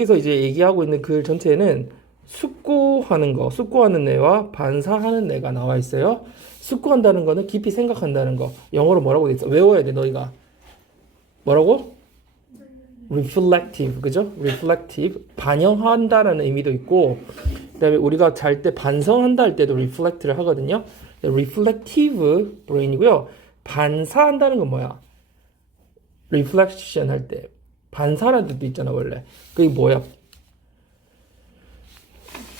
여기서 이제 얘기하고 있는 글 전체에는 숙고하는 거, 숙고하는 뇌와 반사하는 뇌가 나와 있어요. 숙고한다는 거는 깊이 생각한다는 거. 영어로 뭐라고 돼 있어? 외워야 돼, 너희가. 뭐라고? reflective, 그죠? reflective. 반영한다라는 의미도 있고, 그다음에 우리가 잘 때 반성한다 할 때도 reflect를 하거든요. reflective brain이고요. 반사한다는 건 뭐야? reflection 할 때. 반사라는 뜻도 있잖아, 원래. 그게 뭐야?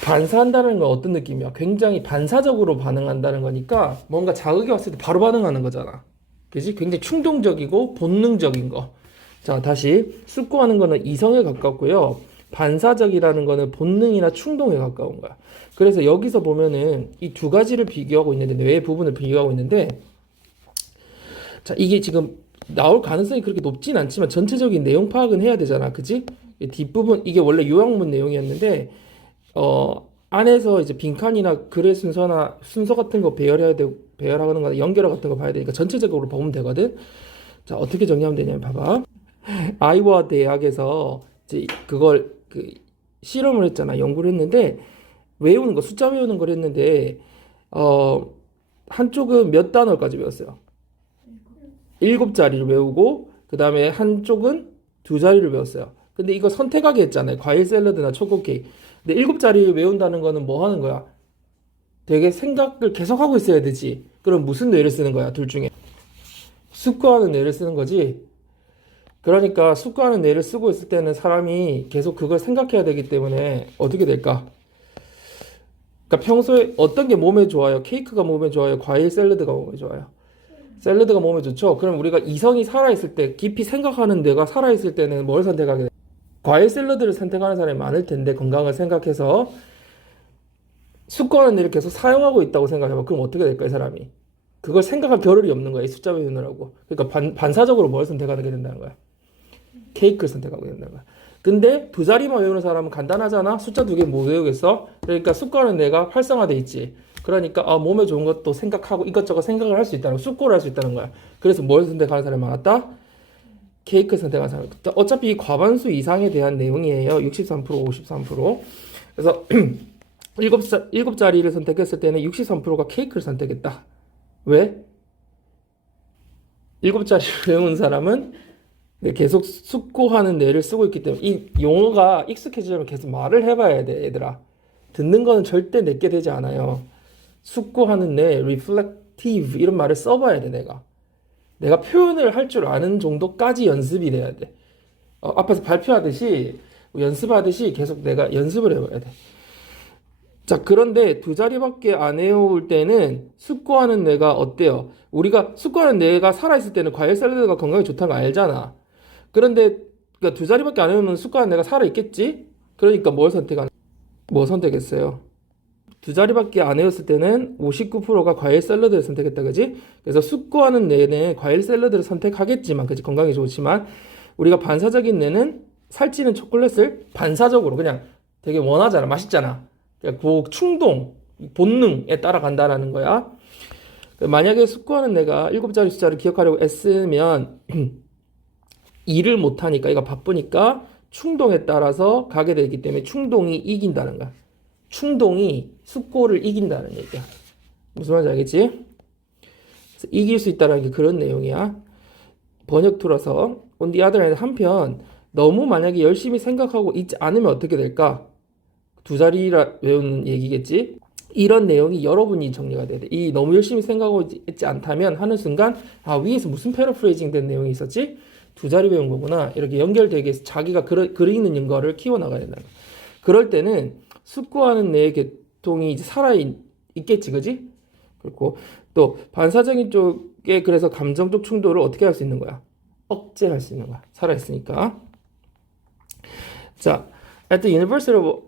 반사한다는 건 어떤 느낌이야? 굉장히 반사적으로 반응한다는 거니까 뭔가 자극이 왔을 때 바로 반응하는 거잖아. 그지? 굉장히 충동적이고 본능적인 거. 자, 다시 숙고하는 거는 이성에 가깝고요. 반사적이라는 거는 본능이나 충동에 가까운 거야. 그래서 여기서 보면은 이 두 가지를 비교하고 있는데, 뇌의 부분을 비교하고 있는데, 자, 이게 지금 나올 가능성이 그렇게 높진 않지만 전체적인 내용 파악은 해야 되잖아. 그지? 이 뒷부분, 이게 원래 요약문 내용이었는데, 안에서 이제 빈칸이나 글의 순서 같은 거 배열해야 되고, 배열하는 거나 연결어 같은 거 봐야 되니까 전체적으로 보면 되거든. 자, 어떻게 정리하면 되냐면 봐봐. 아이오와 대학에서 이제 그걸 실험을 했잖아. 연구를 했는데 외우는 거, 숫자 외우는 걸 했는데 한쪽은 몇 단어까지 외웠어요? 7자리를 외우고 그 다음에 한쪽은 2자리를 외웠어요. 근데 이거 선택하게 했잖아요. 과일 샐러드나 초코 케이크. 근데 7자리를 외운다는 거는 뭐 하는 거야? 되게 생각을 계속하고 있어야 되지. 그럼 무슨 뇌를 쓰는 거야? 둘 중에. 숙고하는 뇌를 쓰는 거지. 그러니까 숙고하는 뇌를 쓰고 있을 때는 사람이 계속 그걸 생각해야 되기 때문에 어떻게 될까? 그러니까 평소에 어떤 게 몸에 좋아요? 케이크가 몸에 좋아요? 과일 샐러드가 몸에 좋아요? 샐러드가 몸에 좋죠? 그럼 우리가 이성이 살아있을 때, 깊이 생각하는 뇌가 살아있을 때는 뭘 선택하게 돼? 과일 샐러드를 선택하는 사람이 많을 텐데, 건강을 생각해서 숙고하는 뇌를 계속 사용하고 있다고 생각해봐. 그럼 어떻게 될까, 이 사람이? 그걸 생각할 겨를이 없는 거야, 이 숫자 외우느라고. 그러니까 반사적으로 뭘 선택하게 된다는 거야? 케이크를 선택하게 된다는 거야. 근데 2자리만 외우는 사람은 간단하잖아. 숫자 2개 못 외우겠어. 그러니까 숙고하는 뇌가 활성화돼 있지. 그러니까 몸에 좋은 것도 생각하고 이것저것 생각을 할 수 있다는 거, 숙고를 할 수 있다는 거야. 그래서 뭘 선택하는 사람이 많았다? 케이크 선택하는 사람. 어차피 과반수 이상에 대한 내용이에요. 63%, 53%. 그래서 7자리를 선택했을 때는 63%가 케이크를 선택했다. 왜? 7자리를 외운 사람은 계속 숙고하는 뇌를 쓰고 있기 때문에 이 용어가 익숙해지려면 계속 말을 해봐야 돼, 얘들아. 듣는 거는 절대 내게 되지 않아요. 숙고하는 뇌, reflective 이런 말을 써봐야 돼, 내가 표현을 할 줄 아는 정도까지 연습이 돼야 돼. 앞에서 발표하듯이 연습하듯이 계속 내가 연습을 해봐야 돼. 자, 그런데 2자리밖에 안 외울 때는 숙고하는 뇌가 어때요? 우리가 숙고하는 뇌가 살아있을 때는 과일 샐러드가 건강에 좋다는 거 알잖아. 그런데 그러니까 2자리밖에 안 외우면 숙고하는 뇌가 살아있겠지? 그러니까 뭐 선택했어요? 2자리밖에 안 외웠을 때는 59%가 과일 샐러드를 선택했다, 그지? 그래서 숙고하는 뇌는 과일 샐러드를 선택하겠지만, 그지? 건강에 좋지만, 우리가 반사적인 뇌는 살찌는 초콜릿을 반사적으로 그냥 되게 원하잖아. 맛있잖아. 그러니까 그 충동, 본능에 따라간다라는 거야. 만약에 숙고하는 뇌가 7자리 숫자를 기억하려고 애쓰면 일을 못하니까, 얘가 바쁘니까 충동에 따라서 가게 되기 때문에 충동이 이긴다는 거야. 충동이 숙고를 이긴다는 얘기야. 무슨 말인지 알겠지? 그래서 이길 수 있다는 게 그런 내용이야. 번역투라서 on the other hand, 한편 너무 만약에 열심히 생각하고 있지 않으면 어떻게 될까? 2자리라 외우는 얘기겠지? 이런 내용이 여러분이 정리가 돼야 돼. 이 너무 열심히 생각하고 있지 않다면 하는 순간 위에서 무슨 패러프레이징 된 내용이 있었지? 2자리 외운 거구나. 이렇게 연결되게 해서 자기가 그리는 거를 키워나가야 된다. 그럴 때는 숙고하는 뇌의 계통이 이제 살아있겠지, 그지? 그리고 또 반사적인 쪽에 그래서 감정적 충돌을 어떻게 할 수 있는 거야? 억제할 수 있는 거야. 살아있으니까. 자, at the University of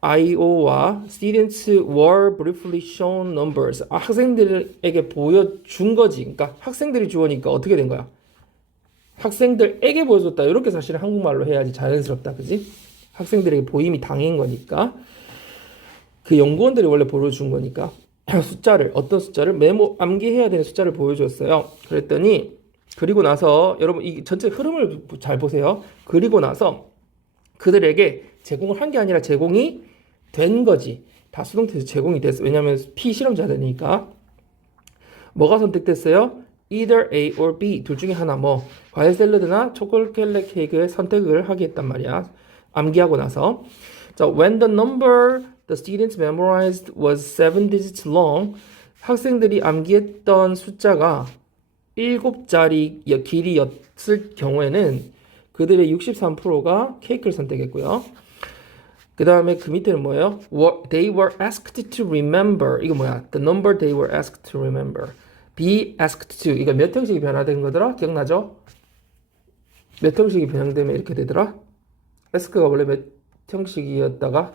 Iowa, students were briefly shown numbers. 학생들에게 보여준 거지. 그러니까 학생들이 주어니까 어떻게 된 거야? 학생들에게 보여줬다. 이렇게 사실은 한국말로 해야지 자연스럽다, 그지? 학생들에게 보임이 당한 거니까. 그 연구원들이 원래 보여준 거니까 어떤 숫자를 암기해야 되는 숫자를 보여줬어요. 그랬더니 그리고 나서 여러분 이 전체 흐름을 잘 보세요. 그리고 나서 그들에게 제공을 한 게 아니라 제공이 된 거지. 다 수동태에서 제공이 됐어. 왜냐하면 피실험자들이니까. 뭐가 선택됐어요? Either A or B 둘 중에 하나 뭐 과일 샐러드나 초콜릿 케이크의 선택을 하게 했단 말이야. 암기하고 나서 자, when the number the students memorized was 7 digits long 학생들이 암기했던 숫자가 7자리 길이였을 경우에는 그들의 63%가 케이크를 선택했고요. 그 다음에 그 밑에는 뭐예요? They were asked to remember. 이거 뭐야? The number they were asked to remember. Be asked to. 이거 몇 형식이 변화된 거더라? 기억나죠? 몇 형식이 변형되면 이렇게 되더라? ask가 원래 몇 형식이었다가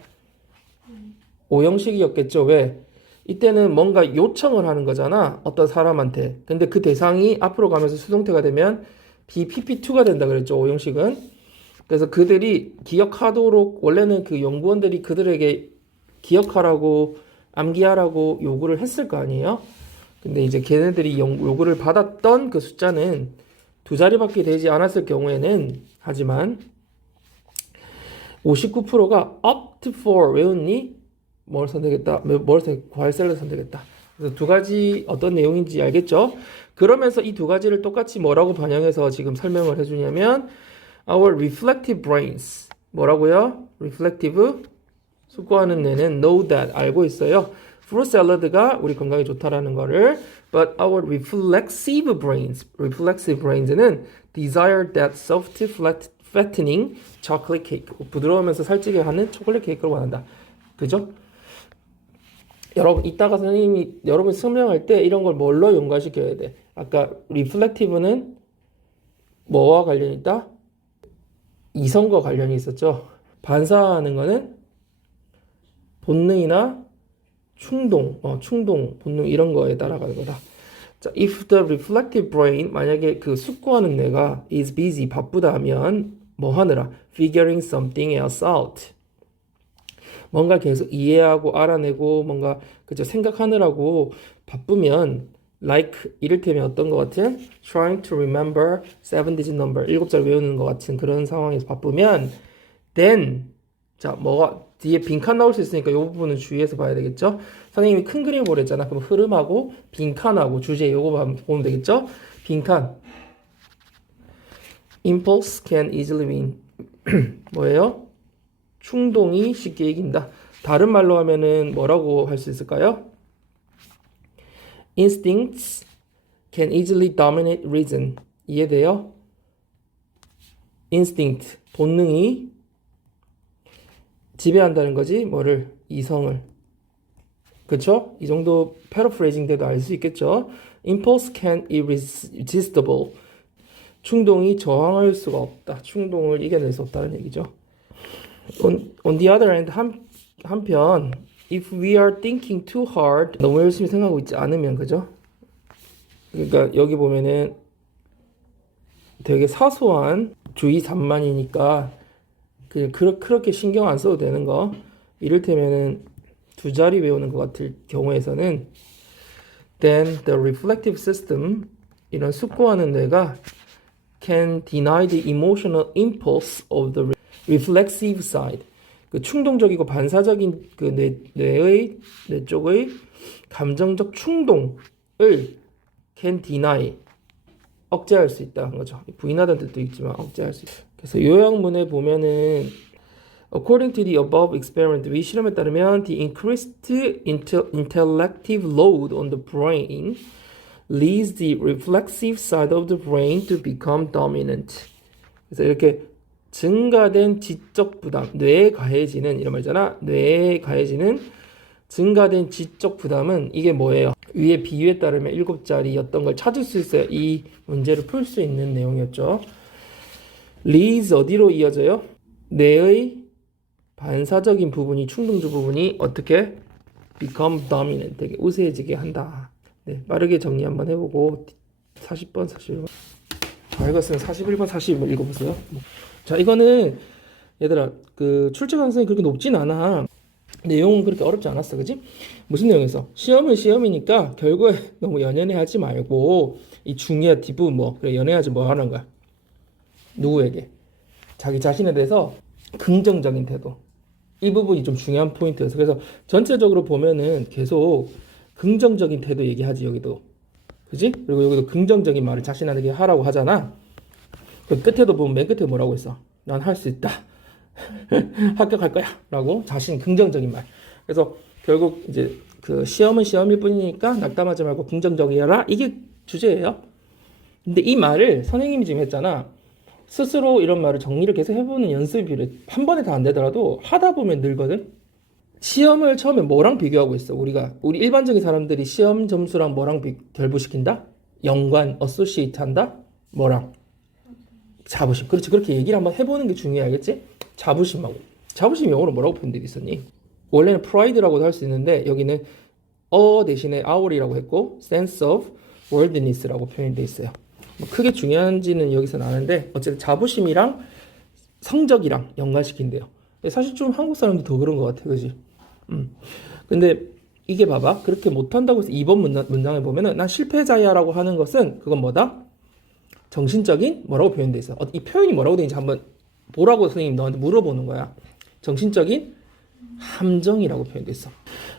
5형식이었겠죠? 왜? 이때는 뭔가 요청을 하는 거잖아. 어떤 사람한테. 근데 그 대상이 앞으로 가면서 수동태가 되면 BPP2가 된다 그랬죠. 5형식은. 그래서 그들이 기억하도록 원래는 그 연구원들이 그들에게 기억하라고 암기하라고 요구를 했을 거 아니에요. 근데 이제 걔네들이 요구를 받았던 그 숫자는 2자리밖에 되지 않았을 경우에는 하지만 59%가 up to 4 외웠니? 뭘 선택했다? 과일 샐러드 선택했다. 그래서 두 가지 어떤 내용인지 알겠죠? 그러면서 이 두 가지를 똑같이 뭐라고 반영해서 지금 설명을 해주냐면 Our reflective brains 뭐라고요? reflective 숙고하는 뇌는 know that 알고 있어요. fruit salad가 우리 건강에 좋다라는 거를 but our reflexive brains는 desire that soft fattening chocolate cake 부드러우면서 살찌게 하는 초콜릿 케이크를 원한다. 그죠? 여러분 이따가 선생님이 여러분 설명할 때 이런 걸 뭘로 연관시켜야 돼? 아까 reflective는 뭐와 관련이 있다? 이성과 관련이 있었죠. 반사하는 거는 본능이나 충동, 본능 이런 거에 따라가는 거다. 자, if the reflective brain 만약에 그 숙고하는 뇌가 is busy 바쁘다 하면 뭐 하느라 figuring something else out. 뭔가 계속 이해하고 알아내고 뭔가 그저 생각하느라고 바쁘면 like 이를테면 어떤 것 같은 trying to remember 7-digit number 7자리 외우는 것 같은 그런 상황에서 바쁘면 then 자 뭐가 뒤에 빈칸 나올 수 있으니까 이 부분은 주의해서 봐야 되겠죠. 선생님이 큰 그림 보랬잖아. 그럼 흐름하고 빈칸하고 주제 요거 보면 되겠죠. 빈칸 impulse can easily win 뭐예요? 충동이 쉽게 이긴다. 다른 말로 하면은 뭐라고 할 수 있을까요? Instincts can easily dominate reason. 이해돼요? Instinct, 본능이 지배한다는 거지. 뭐를? 이성을. 그쵸? 이 정도 패러프레이징 돼도 알 수 있겠죠? Impulse can irresistible. 충동이 저항할 수가 없다. 충동을 이겨낼 수 없다는 얘기죠. On the other hand, 한편 if we are thinking too hard 너무 열심히 생각하고 있지 않으면 그죠? 그러니까 여기 보면은 되게 사소한 주의 산만이니까 그렇게 신경 안 써도 되는 거 이를테면은 2자리 외우는 것 같을 경우에서는 then the reflective system 이런 숙고하는 뇌가 can deny the emotional impulse of the reflexive side 그 충동적이고 반사적인 그 뇌 쪽의 감정적 충동을 can deny 억제할 수 있다는 거죠. 부인하다는 뜻도 있지만 억제할 수 있다. 그래서 요약문에 보면은 According to the above experiment, 위 실험에 따르면 the increased intellective load on the brain leads the reflexive side of the brain to become dominant. 그래서 이렇게 증가된 지적 부담, 뇌에 가해지는 이런 말이잖아. 뇌에 가해지는 증가된 지적 부담은 이게 뭐예요? 위에 비유에 따르면 7자리였던 걸 찾을 수 있어요. 이 문제를 풀 수 있는 내용이었죠. leads 어디로 이어져요? 뇌의 반사적인 부분이 충동적 부분이 어떻게 become dominant 되게 우세해지게 한다. 네, 빠르게 정리 한번 해보고 40번 41번 다 읽었으면 41번 42번 읽어보세요. 자 이거는 얘들아 그 출제 가능성이 그렇게 높진 않아. 내용은 그렇게 어렵지 않았어. 그지? 무슨 내용에서 시험은 시험이니까 결과에 너무 연연해하지 말고 이 중요한 뒷부분 뭐 그래 연연하지 뭐 하는 거야. 누구에게? 자기 자신에 대해서 긍정적인 태도. 이 부분이 좀 중요한 포인트였어. 그래서 전체적으로 보면은 계속 긍정적인 태도 얘기하지, 여기도. 그지? 그리고 여기도 긍정적인 말을 자신에게 하라고 하잖아. 그 끝에도 보면 맨 끝에 뭐라고 했어? 난 할 수 있다. 합격할 거야. 라고 자신 긍정적인 말. 그래서 결국 이제 그 시험은 시험일 뿐이니까 낙담하지 말고 긍정적이어라. 이게 주제예요. 근데 이 말을 선생님이 지금 했잖아. 스스로 이런 말을 정리를 계속 해보는 연습이 필요해. 한 번에 다 안 되더라도 하다 보면 늘거든. 시험을 처음에 뭐랑 비교하고 있어? 우리 일반적인 사람들이 시험 점수랑 뭐랑 결부시킨다? 연관, 어소시에이트 한다? 뭐랑? 자부심. 그렇지. 그렇게 얘기를 한번 해보는 게 중요해. 알겠지? 자부심하고. 자부심 영어로 뭐라고 표현되어 있었니? 원래는 pride라고도 할 수 있는데 여기는 대신에 our이라고 했고 sense of worthiness라고 표현되어 있어요. 뭐 크게 중요한지는 여기서는 아는데 어쨌든 자부심이랑 성적이랑 연관시킨대요. 사실 좀 한국 사람도 더 그런 것 같아. 그지? 근데 이게 봐봐. 그렇게 못한다고 해서 2번 문장에 보면은 난 실패자야 라고 하는 것은 그건 뭐다? 정신적인 뭐라고 표현돼 있어. 이 표현이 뭐라고 되는지 한번 보라고 선생님 너한테 물어보는 거야. 정신적인 함정이라고 표현돼 있어.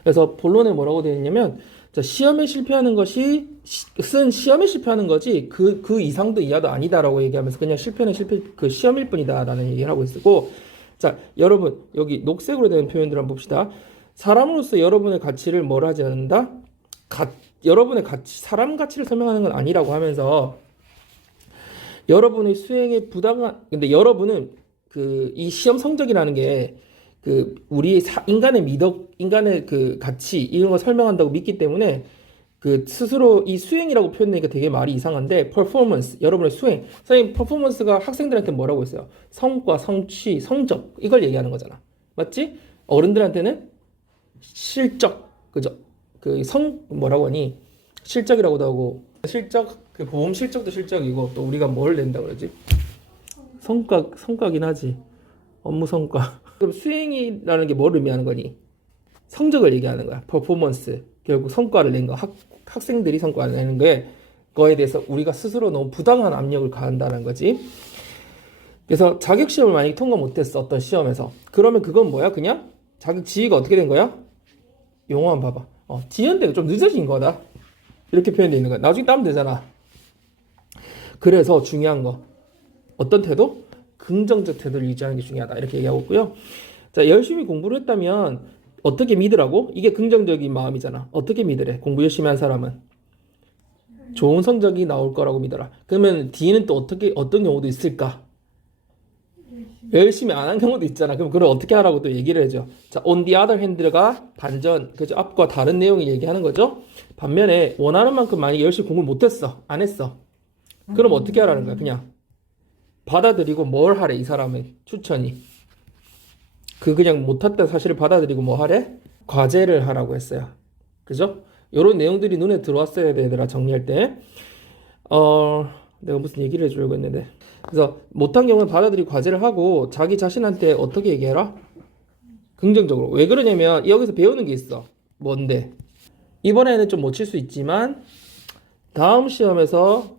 그래서 본론에 뭐라고 되어 있냐면 시험에 실패하는 것이 시험에 실패하는 거지 그 이상도 이하도 아니다라고 얘기하면서 그냥 실패는 그 시험일 뿐이다라는 얘기를 하고 있고. 자, 여러분 여기 녹색으로 된 표현들 한번 봅시다. 사람으로서 여러분의 가치를 뭘 하지 않는다? 여러분의 가치, 사람 가치를 설명하는 건 아니라고 하면서 여러분의 수행에 부당한, 근데 여러분은 이 시험 성적이라는 게 우리 인간의 그 가치 이런 거 설명한다고 믿기 때문에 스스로 이 수행이라고 표현하니까 되게 말이 이상한데 performance, 여러분의 수행. 선생님 performance가 학생들한테 뭐라고 했어요? 성과, 성취, 성적 이걸 얘기하는 거잖아. 맞지? 어른들한테는 실적, 그죠? 뭐라고 하니? 실적이라고도 하고 실적, 보험 실적도 실적이고 또 우리가 뭘 낸다 그러지? 성과긴 하지. 업무 성과. 그럼 수행이라는 게 뭘 의미하는 거니? 성적을 얘기하는 거야. 퍼포먼스. 결국 성과를 낸 거. 학생들이 성과를 내는 거에 대해서 우리가 스스로 너무 부당한 압력을 가한다는 거지. 그래서 자격시험을 만약에 통과 못했어. 어떤 시험에서. 그러면 그건 뭐야? 그냥 자격 지위가 어떻게 된 거야? 용어만 봐봐. 지연되고 좀 늦어진 거다. 이렇게 표현되어 있는 거야. 나중에 따면 되잖아. 그래서 중요한 거. 어떤 태도? 긍정적 태도를 유지하는 게 중요하다. 이렇게 얘기하고 있고요. 자, 열심히 공부를 했다면 어떻게 믿으라고? 이게 긍정적인 마음이잖아. 어떻게 믿으래? 공부 열심히 한 사람은 좋은 성적이 나올 거라고 믿어라. 그러면 D는 또 어떤 경우도 있을까? 열심히 안 한 경우도 있잖아. 그럼 그걸 어떻게 하라고 또 얘기를 해줘. 자, on the other hand가 반전, 그죠? 앞과 다른 내용을 얘기하는 거죠. 반면에 원하는 만큼 만약에 열심히 공부를 못했어. 안 했어. 그럼 어떻게 하라는 거야? 그냥 받아들이고 뭘 하래? 이 사람의 추천이. 그냥 못했다는 사실을 받아들이고 뭐 하래? 과제를 하라고 했어요. 그죠? 요런 내용들이 눈에 들어왔어야 되더라, 정리할 때. 내가 무슨 얘기를 해주려고 했는데. 그래서 못한 경우는 받아들이고 과제를 하고 자기 자신한테 어떻게 얘기해라? 긍정적으로. 왜 그러냐면 여기서 배우는 게 있어. 뭔데? 이번에는 좀 못 칠 수 있지만 다음 시험에서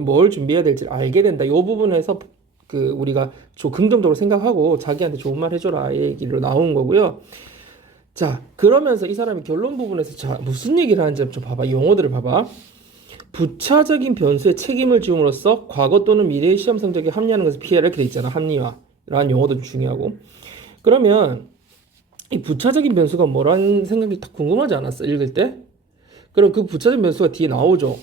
뭘 준비해야 될지 알게 된다. 이 부분에서 우리가 긍정적으로 생각하고 자기한테 좋은 말 해줘라. 이 얘기로 나온 거고요. 자, 그러면서 이 사람이 결론 부분에서 무슨 얘기를 하는지 좀 봐봐. 용어들을 봐봐. 부차적인 변수에 책임을 지음으로써 과거 또는 미래의 시험 성적에 합리하는 것을 피해라. 이렇게 돼 있잖아. 합리화라는 용어도 좀 중요하고. 그러면 이 부차적인 변수가 뭐라는 생각이 딱 궁금하지 않았어? 읽을 때? 그럼 그 부차적인 변수가 뒤에 나오죠.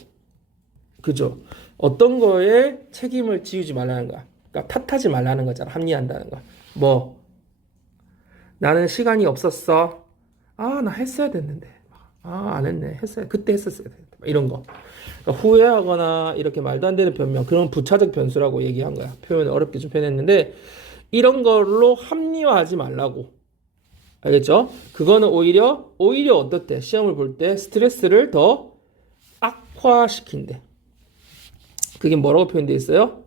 그죠? 어떤 거에 책임을 지우지 말라는 거야. 그러니까 탓하지 말라는 거잖아. 합리한다는 거. 뭐 나는 시간이 없었어. 나 했어야 됐는데. 안 했네. 그때 했었어야 됐는데. 이런 거. 그러니까 후회하거나 이렇게 말도 안 되는 변명, 그런 부차적 변수라고 얘기한 거야. 표현을 어렵게 좀 표현했는데 이런 걸로 합리화하지 말라고. 알겠죠? 그거는 오히려 어떻대? 시험을 볼 때 스트레스를 더 악화시킨대. 그게 뭐라고 표현되어 있어요?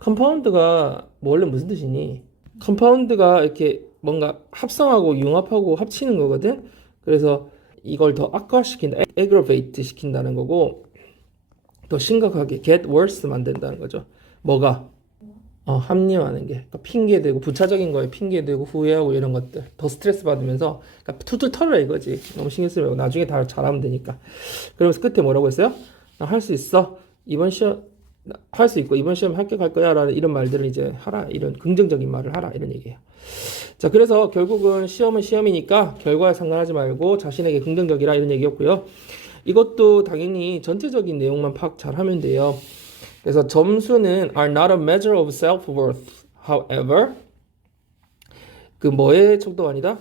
compound가 원래 무슨 뜻이니? compound가 이렇게 뭔가 합성하고 융합하고 합치는 거거든. 그래서 이걸 더 악화시킨다, aggravate 시킨다는 거고, 더 심각하게 get worse 만든다는 거죠. 뭐가? 합리화하는 게. 그러니까 핑계대고 부차적인 거에 핑계대고 후회하고 이런 것들. 더 스트레스 받으면서 그러니까 툴툴 털어라 이거지. 너무 신경 쓰지 말고 나중에 다 잘하면 되니까. 그러면서 끝에 뭐라고 했어요? 나 할 수 있어. 이번 시험 할 수 있고 이번 시험 합격할 거야 라는 이런 말들을 이제 하라. 이런 긍정적인 말을 하라. 이런 얘기예요. 자, 그래서 결국은 시험은 시험이니까 결과에 상관하지 말고 자신에게 긍정적이라 이런 얘기였고요. 이것도 당연히 전체적인 내용만 파악 잘하면 돼요. 그래서 점수는 are not a measure of self-worth. However, 그 뭐의 척도가 아니다?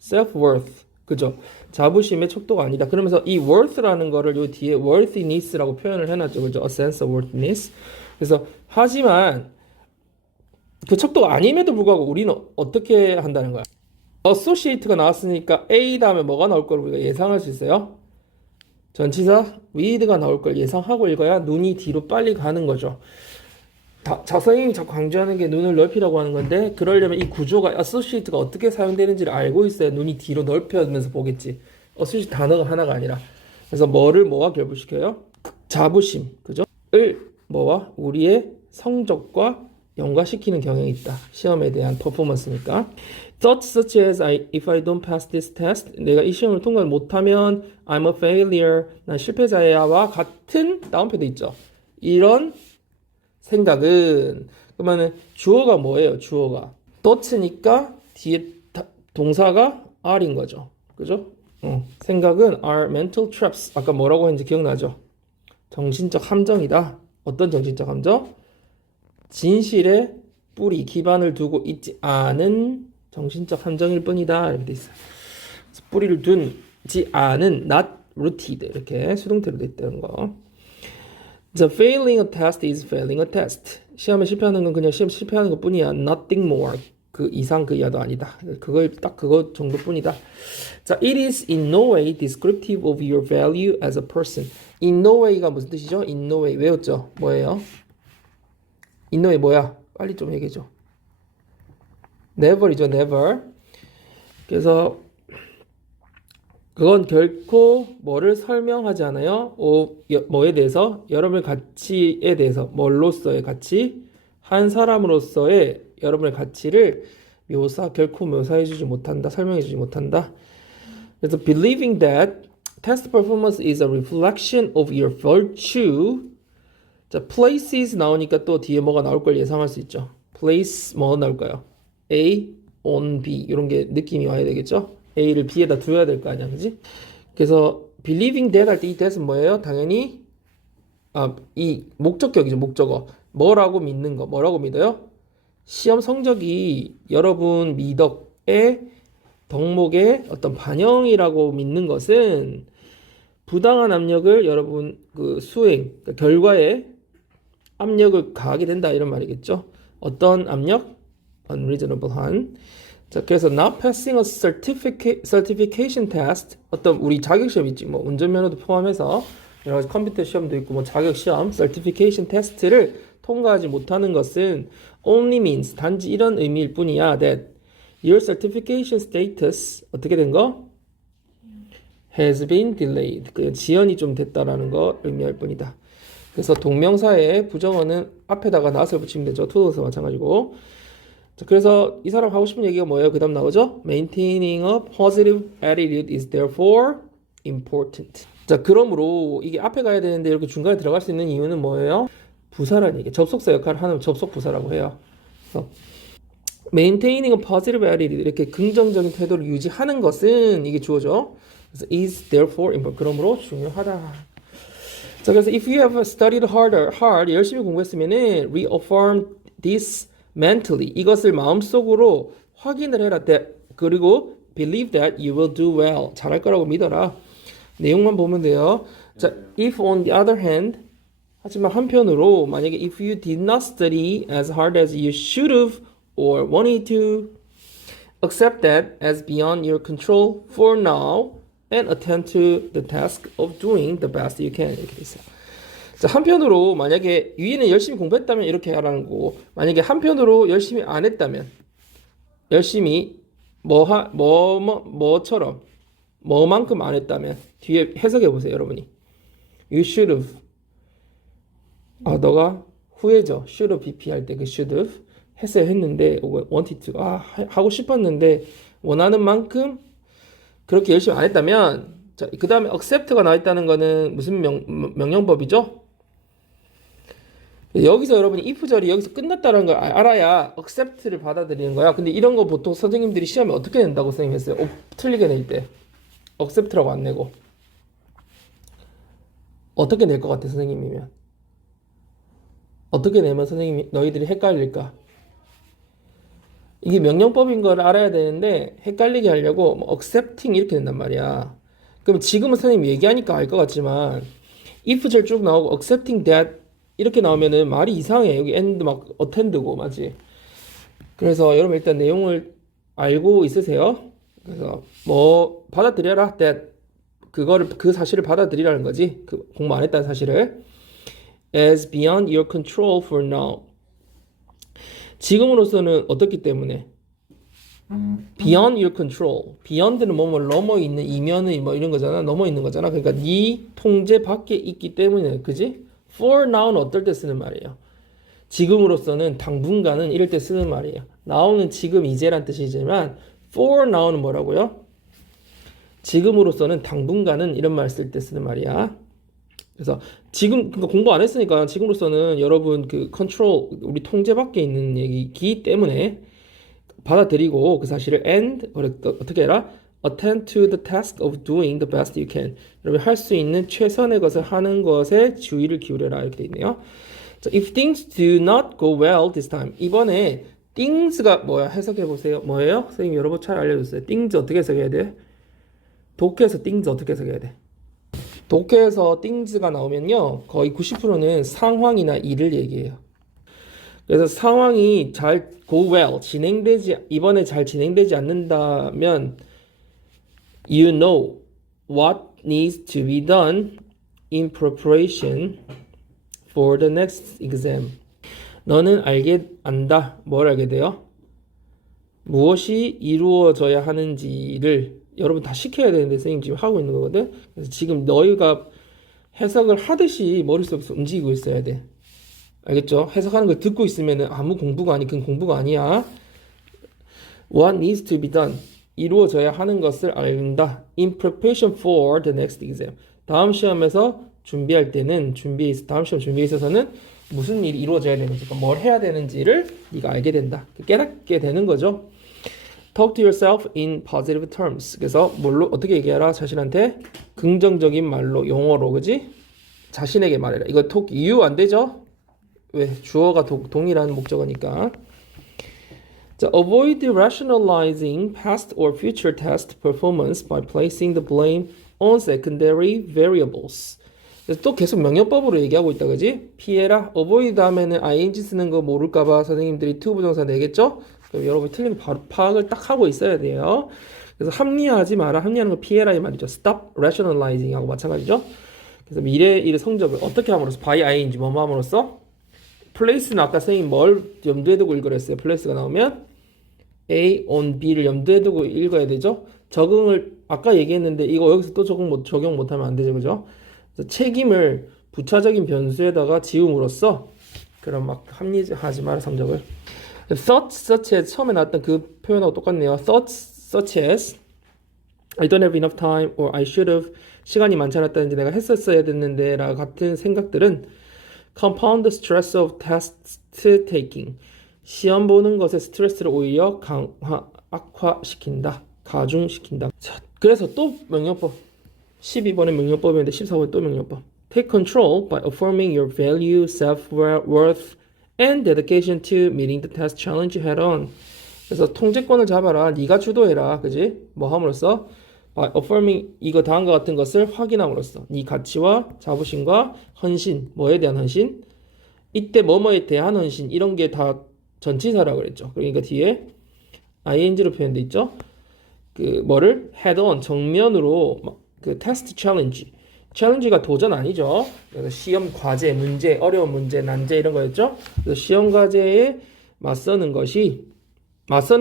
self-worth. 그죠? 자부심의 척도가 아니다. 그러면서 이 worth라는 거를 요 뒤에 worthiness라고 표현을 해놨죠. 그죠? a sense of worthiness. 그래서 하지만 그 척도가 아님에도 불구하고 우리는 어떻게 한다는 거야? associate가 나왔으니까 A 다음에 뭐가 나올 걸 우리가 예상할 수 있어요? 전치사 with가 나올 걸 예상하고 읽어야 눈이 뒤로 빨리 가는 거죠. 선생님이 자꾸 강조하는 게 눈을 넓히라고 하는 건데 그러려면 이 구조가 associate가 어떻게 사용되는지를 알고 있어야 눈이 뒤로 넓혀면서 보겠지. associate 단어가 하나가 아니라. 그래서 뭐를 뭐와 결부시켜요? 자부심, 그죠? 을 뭐와 우리의 성적과 연관시키는 경향이 있다. 시험에 대한 퍼포먼스니까. Thoughts such as if I don't pass this test, 내가 이 시험을 통과를 못하면 I'm a failure, 난 실패자야와 같은 다운표도 있죠. 이런 생각은 그러면은 주어가 뭐예요? 주어가 thought니까 뒤에 동사가 are인 거죠. 그죠? 생각은 are mental traps. 아까 뭐라고 했는지 기억나죠? 정신적 함정이다. 어떤 정신적 함정? 진실에 뿌리, 기반을 두고 있지 않은 정신적 함정일 뿐이다. 이렇게 돼 있어요. 그래서 뿌리를 둔지 않은 not rooted 이렇게 수동태로 돼 있다는 거. The failing a test is failing a test. 시험에 실패하는 건 그냥 시험 실패하는 것 뿐이야. Nothing more. 그 이상 그 이하도 아니다. 그걸 딱 그거 정도뿐이다. 자, it is in no way descriptive of your value as a person. In no way가 무슨 뜻이죠? In no way 외웠죠? 뭐예요? in no way 뭐야? 빨리 좀 얘기해줘. never이죠, never. 그래서 그건 결코 뭐를 설명하지 않아요. 뭐에 대해서? 여러분의 가치에 대해서. 뭘로서의 가치? 한 사람으로서의 여러분의 가치를 결코 묘사해주지 못한다. 설명해주지 못한다. 그래서 believing that test performance is a reflection of your virtue. 자, places 나오니까 또 뒤에 뭐가 나올 걸 예상할 수 있죠. place 뭐 나올까요? A on B 이런 게 느낌이 와야 되겠죠. A를 B에다 두어야 될 거 아니야, 그지? 그래서 believing that 할 때 이 that은 뭐예요? 당연히 이 목적격이죠, 목적어. 뭐라고 믿는 거, 뭐라고 믿어요? 시험 성적이 여러분 미덕의 덕목의 어떤 반영이라고 믿는 것은 부당한 압력을 여러분 그 수행, 그러니까 결과에 압력을 가하게 된다 이런 말이겠죠. 어떤 압력? unreasonable한. 자, 그래서 not passing a certification test, 어떤 우리 자격시험 있지, 뭐 운전면허도 포함해서 여러 가지 컴퓨터 시험도 있고 뭐 자격시험, certification test를 통과하지 못하는 것은 only means 단지 이런 의미일 뿐이야. that your certification status 어떻게 된 거? has been delayed. 그 지연이 좀 됐다라는 거 의미할 뿐이다. 그래서 동명사의 부정어는 앞에다가 not을 붙이면 되죠. to도서 마찬가지고. 자, 그래서 이 사람 하고 싶은 얘기가 뭐예요? 그 다음 나오죠? Maintaining a positive attitude is therefore important. 자, 그러므로 이게 앞에 가야 되는데 이렇게 중간에 들어갈 수 있는 이유는 뭐예요? 부사라는 얘기. 접속사 역할을 하는 접속 부사라고 해요. 그래서 maintaining a positive attitude 이렇게 긍정적인 태도를 유지하는 것은 이게 주어죠. 그래서 is therefore important. 그러므로 중요하다. 자, 그래서 if you have studied hard 열심히 공부했으면은 reaffirm this mentally 이것을 마음속으로 확인을 해라. 그리고 believe that you will do well 잘할 거라고 믿어라. 내용만 보면 돼요. 자, if on the other hand 하지만 한편으로 만약에 if you did not study as hard as you should have or wanted to accept that as beyond your control for now and attend to the task of doing the best you can 이렇게 돼 있어요. 자, 한편으로 만약에 위에는 열심히 공부했다면 이렇게 하라는 거고 만약에 한편으로 열심히 안 했다면 열심히 뭐처럼 뭐만큼 안 했다면 뒤에 해석해 보세요, 여러분이. You should have 너가 후회죠. should have BP 할 때 그 should have 했어야 했는데 wanted to 하고 싶었는데 원하는 만큼 그렇게 열심히 안 했다면 자, 그 다음에 accept가 나와 있다는 거는 무슨 명령법이죠? 여기서 여러분이 if절이 여기서 끝났다는 걸 알아야 accept를 받아들이는 거야. 근데 이런 거 보통 선생님들이 시험에 어떻게 낸다고 선생님 했어요? 틀리게 낼 때 accept라고 안 내고 어떻게 낼 것 같아 선생님이면? 어떻게 내면 선생님이 너희들이 헷갈릴까? 이게 명령법인 걸 알아야 되는데 헷갈리게 하려고 accepting 이렇게 된단 말이야. 그럼 지금은 선생님이 얘기하니까 알 것 같지만 if절 쭉 나오고 accepting that 이렇게 나오면은 말이 이상해. 여기 and 막 attend고 맞지? 그래서 여러분 일단 내용을 알고 있으세요. 그래서 뭐 받아들여라 that 그거를 그 사실을 받아들이라는 거지. 그 공부 안 했다는 사실을 as beyond your control for now. 지금으로서는 어떻기 때문에 beyond your control. beyond는 뭐뭐 넘어 있는 이면의 뭐 이런 거잖아. 넘어 있는 거잖아. 그러니까 네 통제 밖에 있기 때문에 그지? for now는 어떨 때 쓰는 말이에요. 지금으로서는 당분간은 이럴 때 쓰는 말이에요. now는 지금 이제란 뜻이지만 for now는 뭐라고요? 지금으로서는 당분간은 이런 말 쓸 때 쓰는 말이야. 그래서 지금 그러니까 공부 안 했으니까 지금으로서는 여러분 그 컨트롤 우리 통제 밖에 있는 얘기이기 때문에 받아들이고 그 사실을 and 어떻게 해라? attend to the task of doing the best you can. 여러분 할 수 있는 최선의 것을 하는 것에 주의를 기울여라 이렇게 돼 있네요. 자, if things do not go well this time. 이번에 things가 뭐야? 해석해 보세요. 뭐예요? 선생님 여러 번 잘 알려줬어요. things 어떻게 해석해야 돼? 독해에서 things 어떻게 해석해야 돼? 독해에서 things가 나오면요 거의 90%는 상황이나 일을 얘기해요. 그래서 상황이 잘 go well 이번에 잘 진행되지 않는다면 you know what needs to be done in preparation for the next exam. 너는 안다. 뭘 알게 돼요? 무엇이 이루어져야 하는지를 여러분 다 시켜야 되는데 선생님 지금 하고 있는 거거든. 그래서 지금 너희가 해석을 하듯이 머릿속에서 움직이고 있어야 돼. 알겠죠? 해석하는 걸 듣고 있으면 아무 공부가 아니 그건 공부가 아니야. What needs to be done? 이루어져야 하는 것을 알린다. In preparation for the next exam. 다음 시험에서 준비할 때는 다음 시험 준비에 있어서는 무슨 일이 이루어져야 되는지, 뭘 해야 되는지를 네가 알게 된다. 깨닫게 되는 거죠. Talk to yourself in positive terms. 그래서 뭘로 어떻게 얘기하라? 자신한테 긍정적인 말로 용어로 그지? 자신에게 말해라. 이거 talk you 안 되죠? 왜? 주어가 동일한 목적어니까. 자, avoid rationalizing past or future test performance by placing the blame on secondary variables. 그래서 또 계속 명령법으로 얘기하고 있다, 그지? 피해라. avoid 다음에는 ing 쓰는 거 모를까봐 선생님들이 to 부정사 내겠죠? 그럼 여러분이 틀린 바로 파악을 딱 하고 있어야 돼요. 그래서 합리화하지 마라. 합리화하는 거 피해라 이 말이죠. Stop rationalizing 하고 마찬가지죠. 그래서 미래 일의 성적을 어떻게 함으로써 by ing 뭐 함으로써 place는 아까 선생님 뭘 염두에 두고 읽으랬어요. place가 나오면 A on B를 염두에 두고 읽어야 되죠. 적응을 아까 얘기했는데 이거 여기서 또 적용 못하면 안 되죠, 그죠? 그래서 책임을 부차적인 변수에다가 지움으로써 그럼 막 합리화하지 마라 성적을. Thoughts such as 처음에 나왔던 그 표현하고 똑같네요. Thoughts such as I don't have enough time or I should have 시간이 많지 않았다든지 내가 했었어야 됐는데 라 같은 생각들은 compound the stress of test taking 시험 보는 것의 스트레스를 오히려 악화시킨다. 가중시킨다. 자, 그래서 또 명령법 12번의 명령법인데 14번에 또 명령법. Take control by affirming your value, self-worth and dedication to meeting the test challenge head on. 그래서 통제권을 잡아라. 네가 주도해라. 그지? 뭐 함으로써? By affirming 이거 다음과 같은 것을 확인함으로써 네 가치와 자부심과 헌신, 뭐에 대한 헌신? 이때 뭐뭐에 대한 헌신 이런 게 다 전치사라고 그랬죠. 그러니까 뒤에 ing로 표현돼 있죠. 그 뭐를 head on 정면으로 그 테스트 챌린지. 챌린지가 도전 아니죠. 그래서 시험 과제, 문제, 어려운 문제, 난제 이런 거였죠. 그래서 시험 과제에 맞서는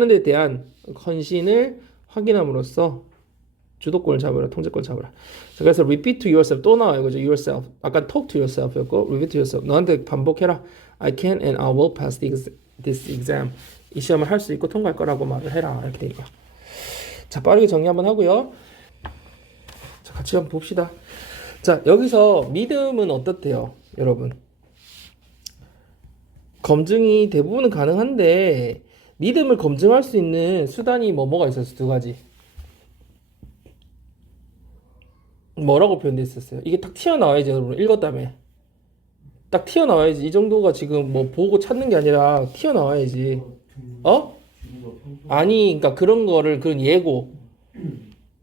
데 대한 헌신을 확인함으로써 주도권을 잡으라, 통제권을 잡으라. 자, 그래서 repeat to yourself 또 나와요, 그죠? yourself. 아까 talk to yourself였고 repeat to yourself. 너한테 반복해라. I can and I will pass this exam. 이 시험을 할 수 있고 통과할 거라고 말을 해라. 이렇게 되니까. 자, 빠르게 정리 한번 하고요. 자, 같이 한번 봅시다. 자, 여기서 믿음은 어떻대요, 여러분? 검증이 대부분은 가능한데 믿음을 검증할 수 있는 수단이 뭐가 있었어요? 두 가지. 뭐라고 표현돼 있었어요? 이게 딱 튀어나와야지, 여러분. 읽었다며. 딱 튀어나와야지. 이 정도가 지금 뭐 보고 찾는 게 아니라 튀어나와야지. 어? 아니, 그러니까 그런 거를, 그런 예고.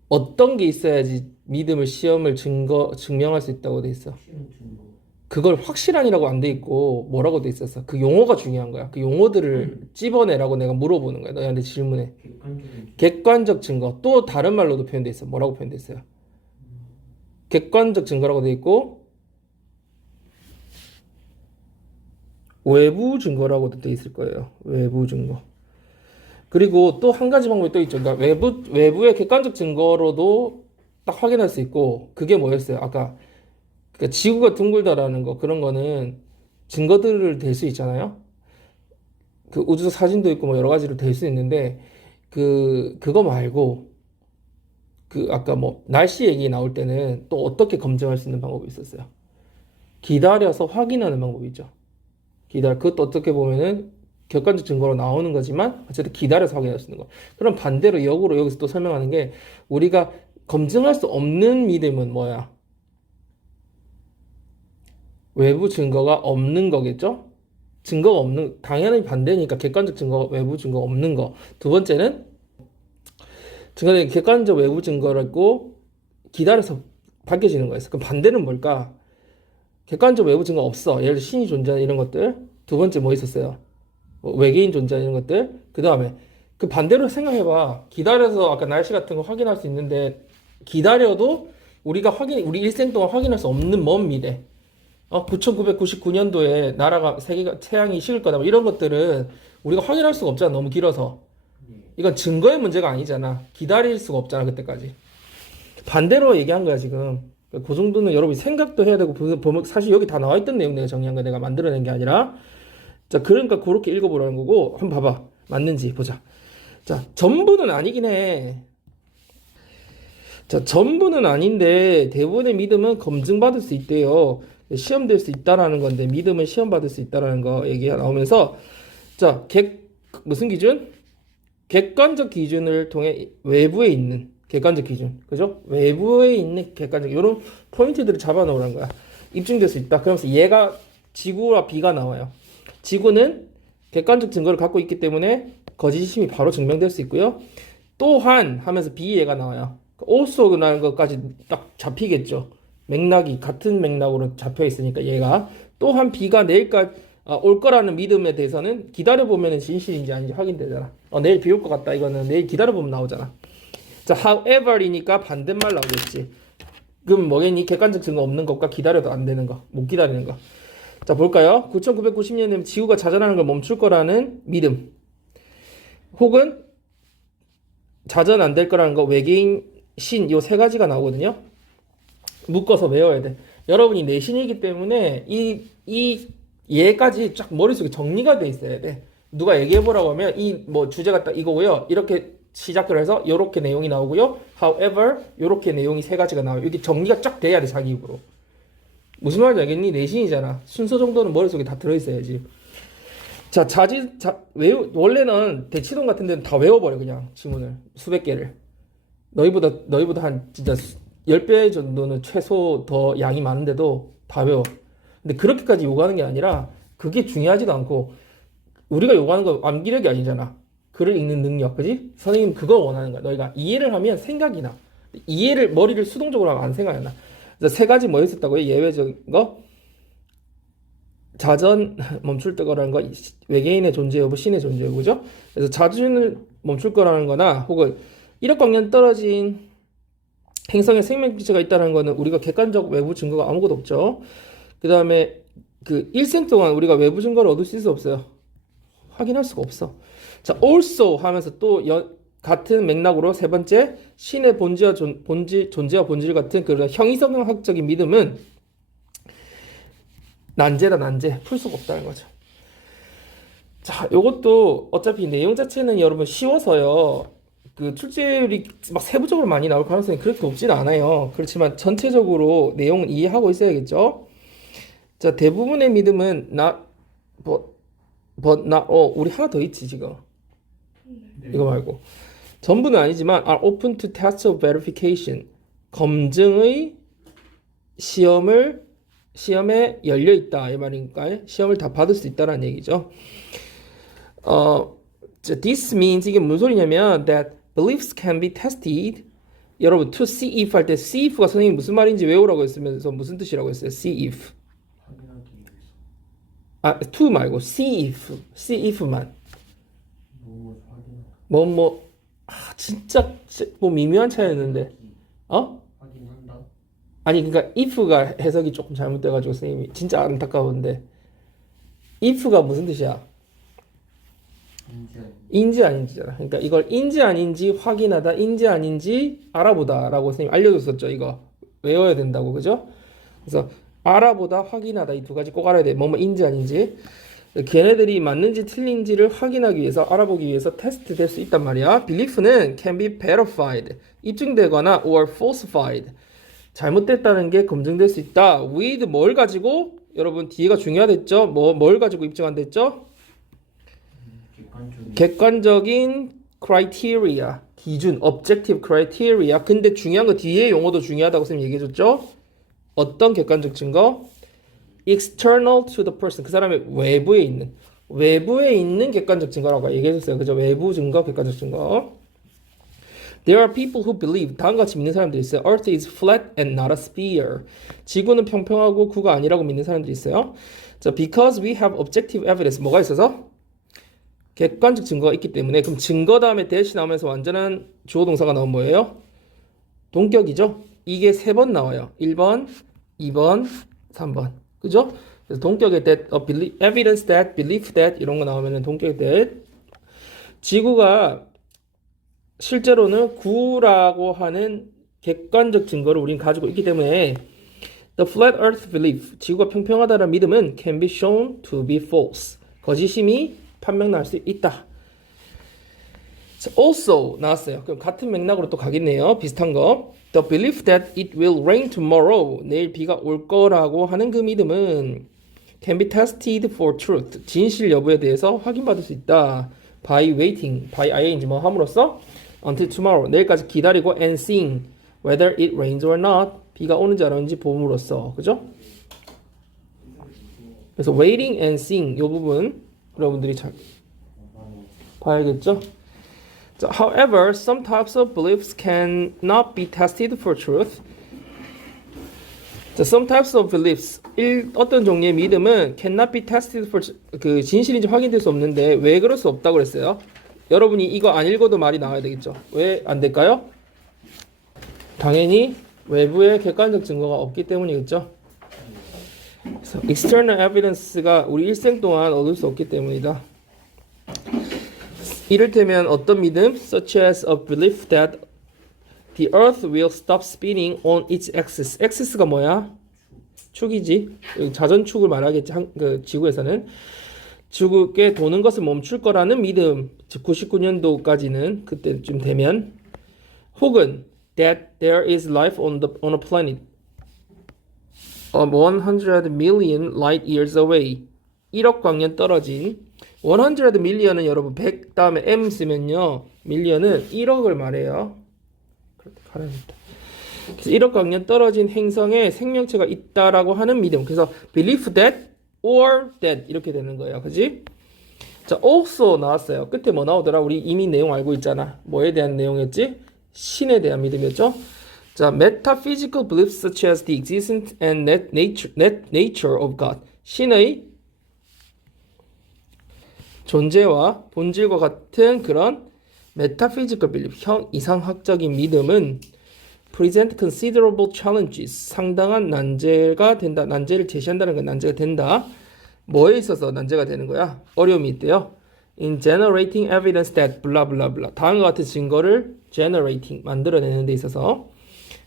어떤 게 있어야지 믿음을 시험을 증명할 수 있다고 돼 있어. 그걸 확실한이라고 안 돼 있고 뭐라고 돼 있었어. 그 용어가 중요한 거야. 그 용어들을 찝어내라고 내가 물어보는 거야. 너희한테 질문해. 객관적 증거. 또 다른 말로도 표현돼 있어. 뭐라고 표현돼 있어요? 객관적 증거라고 돼 있고 외부 증거라고도 돼 있을 거예요. 외부 증거. 그리고 또 한 가지 방법이 또 있죠. 그러니까 외부의 객관적 증거로도 딱 확인할 수 있고 그게 뭐였어요? 아까 그러니까 지구가 둥글다라는 거 그런 거는 증거들을 댈 수 있잖아요. 그 우주 사진도 있고 뭐 여러 가지로 댈 수 있는데 그거 말고 그 아까 뭐 날씨 얘기 나올 때는 또 어떻게 검증할 수 있는 방법이 있었어요. 기다려서 확인하는 방법이 있죠. 그것도 어떻게 보면은 객관적 증거로 나오는 거지만 어쨌든 기다려서 확인할 수 있는 거. 그럼 반대로 역으로 여기서 또 설명하는 게 우리가 검증할 수 없는 믿음은 뭐야? 외부 증거가 없는 거겠죠? 증거가 없는, 당연히 반대니까 객관적 증거, 외부 증거 없는 거. 두 번째는 증거는 객관적 외부 증거라고 기다려서 밝혀지는 거였어. 그럼 반대는 뭘까? 객관적 외부 증거 없어. 예를 들어 신이 존재하는 이런 것들. 두 번째 뭐 있었어요? 외계인 존재하는 이런 것들. 그 다음에 그 반대로 생각해봐. 기다려서 아까 날씨 같은 거 확인할 수 있는데 기다려도 우리 일생 동안 확인할 수 없는 먼 미래. 9999년도에 나라가 태양이 식을 거다. 뭐 이런 것들은 우리가 확인할 수가 없잖아. 너무 길어서. 이건 증거의 문제가 아니잖아. 기다릴 수가 없잖아. 그때까지. 반대로 얘기한 거야 지금. 그 정도는 여러분이 생각도 해야 되고 사실 여기 다 나와 있던 내용 내가 정리한 거 내가 만들어낸 게 아니라 자 그러니까 그렇게 읽어보라는 거고 한번 봐봐. 맞는지 보자. 자 전부는 아니긴 해. 자 전부는 아닌데 대부분의 믿음은 검증받을 수 있대요. 시험될 수 있다라는 건데 믿음은 시험받을 수 있다라는 거 얘기가 나오면서 자 무슨 기준? 객관적 기준을 통해 외부에 있는 객관적 기준, 그죠? 외부에 있는 객관적 이런 포인트들을 잡아놓으라는 거야. 입증될 수 있다. 그러면서 얘가 지구와 비가 나와요. 지구는 객관적 증거를 갖고 있기 때문에 거짓심이 바로 증명될 수 있고요. 또한 하면서 비얘가 나와요. also라는 것까지 딱 잡히겠죠. 맥락이 같은 맥락으로 잡혀 있으니까 얘가 또한 비가 내일까지 올 거라는 믿음에 대해서는 기다려보면 진실인지 아닌지 확인되잖아. 내일 비 올 것 같다. 이거는 내일 기다려보면 나오잖아. 자, however이니까 반대말 나오겠지. 그럼 뭐겠니? 객관적 증거 없는 것과 기다려도 안 되는 거. 못 기다리는 거. 자, 볼까요? 9990년에 지구가 자전하는 걸 멈출 거라는 믿음. 혹은 자전 안 될 거라는 거, 외계인, 신, 요 세 가지가 나오거든요. 묶어서 외워야 돼. 여러분이 내신이기 때문에 얘까지 쫙 머릿속에 정리가 돼 있어야 돼. 누가 얘기해보라고 하면 뭐 주제가 딱 이거고요. 이렇게 시작을 해서 이렇게 내용이 나오고요. however 이렇게 내용이 세 가지가 나와요. 이게 정리가 쫙 돼야 돼 자기 입으로. 무슨 말인지 알겠니? 내신이잖아. 순서 정도는 머릿속에 다 들어있어야지. 자 원래는 대치동 같은 데는 다 외워버려 그냥 지문을 수백 개를. 너희보다 한 진짜 10배 정도는 최소 더 양이 많은데도 다 외워. 근데 그렇게까지 요구하는 게 아니라 그게 중요하지도 않고 우리가 요구하는 건 암기력이 아니잖아. 글을 읽는 능력, 그지? 선생님 그거 원하는 거야. 너희가 이해를 하면 생각이 나. 이해를 머리를 수동적으로 하면 안 생각이 나. 그래서 세 가지 뭐 있었다고요? 예외적인 거? 자전 멈출 거라는 거, 외계인의 존재 여부, 신의 존재 여부, 그죠? 그래서 자전을 멈출 거라는 거나 혹은 1억 광년 떨어진 행성에 생명기체가 있다는 거는 우리가 객관적 외부 증거가 아무것도 없죠. 그 다음에 그 일생 동안 우리가 외부 증거를 얻을 수 없어요. 확인할 수가 없어. 자, also 하면서 또 같은 맥락으로 세 번째, 신의 본질과 존재와 본질 같은 그런 형이성학적인 믿음은 난제다, 난제. 풀 수가 없다는 거죠. 자, 요것도 어차피 내용 자체는 여러분 쉬워서요. 그 출제율이 막 세부적으로 많이 나올 가능성이 그렇게 높진 않아요. 그렇지만 전체적으로 내용은 이해하고 있어야겠죠. 자, 대부분의 믿음은 우리 하나 더 있지 지금. 이거 말고 전부는 아니지만 are open to test of verification. 검증의 시험에 열려 있다 이 말이니까 시험을 다 받을 수 있다는 얘기죠. This means 이게 무슨 소리냐면 that beliefs can be tested. 여러분 to see if 할 때 see if가 선생님이 무슨 말인지 외우라고 했으면서 무슨 뜻이라고 했어요? see if. to 말고 see if만. 진짜 뭐 미묘한 차이였는데. 확인한다. 아니 그러니까 if가 해석이 조금 잘못돼가지고 선생님이 진짜 안타까운데 if가 무슨 뜻이야? 인지 아닌지잖아. 그러니까 이걸 인지 아닌지 확인하다, 인지 아닌지 알아보다라고 선생님 알려줬었죠. 이거 외워야 된다고, 그죠? 그래서 알아보다, 확인하다 이 두 가지 꼭 알아야 돼. 뭐뭐 인지 아닌지. 걔네들이 맞는지 틀린지를 확인하기 위해서 알아보기 위해서 테스트 될 수 있단 말이야. Belief는 can be verified, 입증되거나 or falsified, 잘못됐다는 게 검증될 수 있다. with 뭘 가지고? 여러분 뒤에가 중요하댔죠? 뭘 가지고 입증한댔죠? 객관적인 criteria, 기준, objective criteria. 근데 중요한 거 뒤에 용어도 중요하다고 선생님 얘기해줬죠? 어떤 객관적 증거? external to the person. 그 사람의 외부에 있는 객관적 증거라고 얘기해줬어요. 그죠? 외부 증거, 객관적 증거. There are people who believe, 다음과 같이 믿는 사람들이 있어요. Earth is flat and not a sphere. 지구는 평평하고 구가 아니라고 믿는 사람들이 있어요. 자, because we have objective evidence. 뭐가 있어서? 객관적 증거가 있기 때문에. 그럼 증거 다음에 대시 나오면서 완전한 주어 동사가 나온 뭐예요? 동격이죠. 이게 3번 나와요. 1번, 2번, 3번. 그죠? 그래서 동격의 that, evidence that, belief that 이런 거 나오면은 동격의 that. 지구가 실제로는 구라고 하는 객관적 증거를 우리는 가지고 있기 때문에 the flat earth belief, 지구가 평평하다는 믿음은 can be shown to be false. 거짓임이 판명날 수 있다. also 나왔어요. 그럼 같은 맥락으로 또 가겠네요. 비슷한 거. The belief that it will rain tomorrow, 내일 비가 올 거라고 하는 그 믿음은 can be tested for truth, 진실 여부에 대해서 확인받을 수 있다. by waiting, by ing 뭐 함으로써 until tomorrow, 내일까지 기다리고 and seeing whether it rains or not, 비가 오는지 안 오는지 봄으로써. 그죠? 그래서 waiting and seeing 이 부분 여러분들이 잘 봐야겠죠? So, however, some types of beliefs cannot be tested for truth. So, some types of beliefs, 어떤 종류의 믿음은 cannot be tested for 그 진실인지 확인될 수 없는데 왜 그럴 수 없다고 그랬어요? 여러분이 이거 안 읽어도 말이 나와야 되겠죠? 왜 안 될까요? 당연히 외부의 객관적 증거가 없기 때문이겠죠? So, external evidence가 우리 일생 동안 얻을 수 없기 때문이다. 이를테면 어떤 믿음? Such as a belief that the earth will stop spinning on its axis. axis가 뭐야? 축이지. 자전축을 말하겠지. 그 지구에서는. 지구에 도는 것을 멈출 거라는 믿음. 즉 99년도까지는 그때쯤 되면. 혹은 that there is life on a planet 100 million light years away. 1억 광년 떨어진 100 million은 여러분 100 다음에 m 쓰면요 million은 1억을 말해요. 그래서 1억 광년 떨어진 행성에 생명체가 있다라고 하는 믿음. 그래서 believe that or that 이렇게 되는 거예요. 그지? 자, also 나왔어요. 끝에 뭐 나오더라? 우리 이미 내용 알고 있잖아. 뭐에 대한 내용이었지? 신에 대한 믿음이었죠? 자, metaphysical beliefs such as the existence and nature of God. 신의 존재와 본질과 같은 그런 metaphysical belief, 이상학적인 믿음은 present considerable challenges, 상당한 난제가 된다. 난제를 제시한다는 건 난제가 된다. 뭐에 있어서 난제가 되는 거야? 어려움이 있대요. in generating evidence that blah blah blah. 다음과 같은 증거를 generating 만들어내는 데 있어서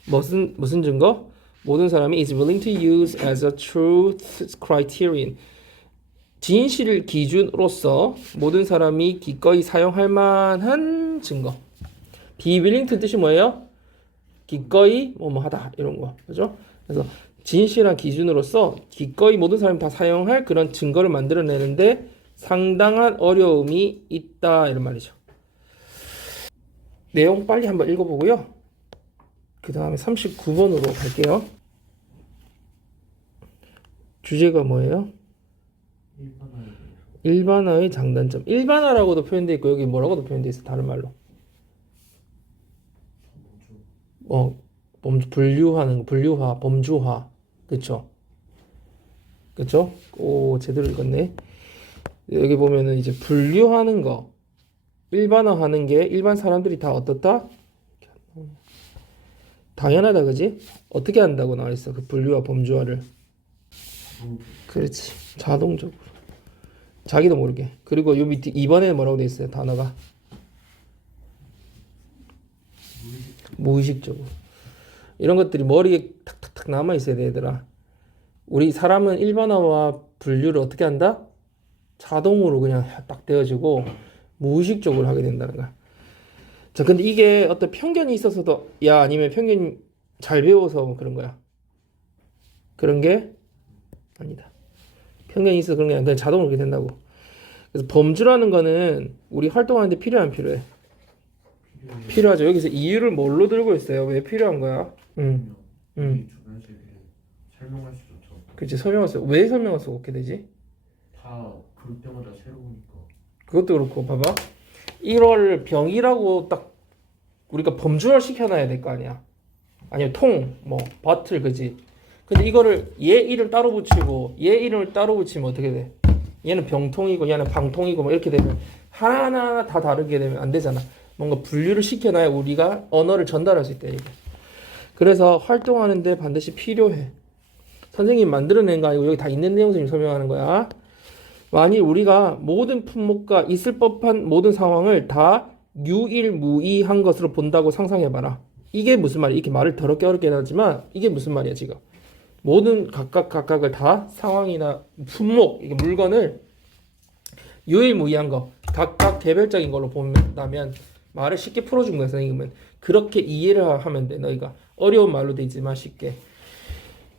무슨 증거? 모든 사람이 is willing to use as a truth criterion. 진실 기준으로서 모든 사람이 기꺼이 사용할 만한 증거. be willing to 뜻이 뭐예요? 기꺼이 뭐뭐 하다 이런 거. 그죠? 그래서 진실한 기준으로서 기꺼이 모든 사람이 다 사용할 그런 증거를 만들어내는데 상당한 어려움이 있다 이런 말이죠. 내용 빨리 한번 읽어보고요. 그 다음에 39번으로 갈게요. 주제가 뭐예요? 일반화의 장단점. 일반화라고도 표현되어 있고 여기 뭐라고도 표현되어 있어. 다른 말로. 분류하는 거, 분류화, 범주화. 그쵸? 그쵸? 오, 제대로 읽었네. 여기 보면은 이제 분류하는 거, 일반화하는 게 일반 사람들이 다 어떻다? 당연하다, 그지? 어떻게 한다고 나와 있어? 그 분류와 범주화를. 그렇지. 자동적으로. 자기도 모르게. 그리고 요 밑에 2번에 뭐라고 돼 있어요? 단어가. 무의식적으로. 이런 것들이 머리에 탁탁탁 남아 있어야 돼, 얘들아. 우리 사람은 일반화와 분류를 어떻게 한다? 자동으로 그냥 딱 되어지고 무의식적으로 하게 된다는 거야. 자, 근데 이게 어떤 편견이 있어서도 야 아니면 편견 잘 배워서 뭐 그런 거야. 그런 게 아니다. 편견이 있어서 그런 게 아니라 그냥 자동으로 그렇게 된다고. 그래서 범주라는 거는 우리 활동하는데 필요해 안 필요해? 필요하죠. 여기서 이유를 뭘로 들고 있어요? 왜 필요한 거야? 주변 세계 설명할 수 좋죠. 그렇지. 설명할 수. 왜 설명할 수 없게 되지? 다 볼 때마다 새로우니까. 그것도 그렇고 봐봐. 1월 병이라고 딱 우리가 범주화 시켜놔야 될 거 아니야. 아니면 버틀 그지. 근데 이거를 얘 이름 따로 붙이고 얘 이름을 따로 붙이면 어떻게 돼? 얘는 병통이고 얘는 방통이고 뭐 이렇게 되면 하나하나 다 다르게 되면 안 되잖아. 뭔가 분류를 시켜놔야 우리가 언어를 전달할 수 있다 이게. 그래서 활동하는데 반드시 필요해. 선생님이 만들어낸 거 아니고 여기 다 있는 내용 지금 설명하는 거야. 만일 우리가 모든 품목과 있을 법한 모든 상황을 다 유일무이한 것으로 본다고 상상해봐라. 이게 무슨 말이야? 이렇게 말을 더럽게 어렵게 하지만 이게 무슨 말이야 지금? 모든 각각을 다 상황이나 품목, 이게 물건을 유일무이한 거, 각각 개별적인 걸로 본다면 말을 쉽게 풀어준 거야 선생님은. 그렇게 이해를 하면 돼. 너희가 어려운 말로 되지만 쉽게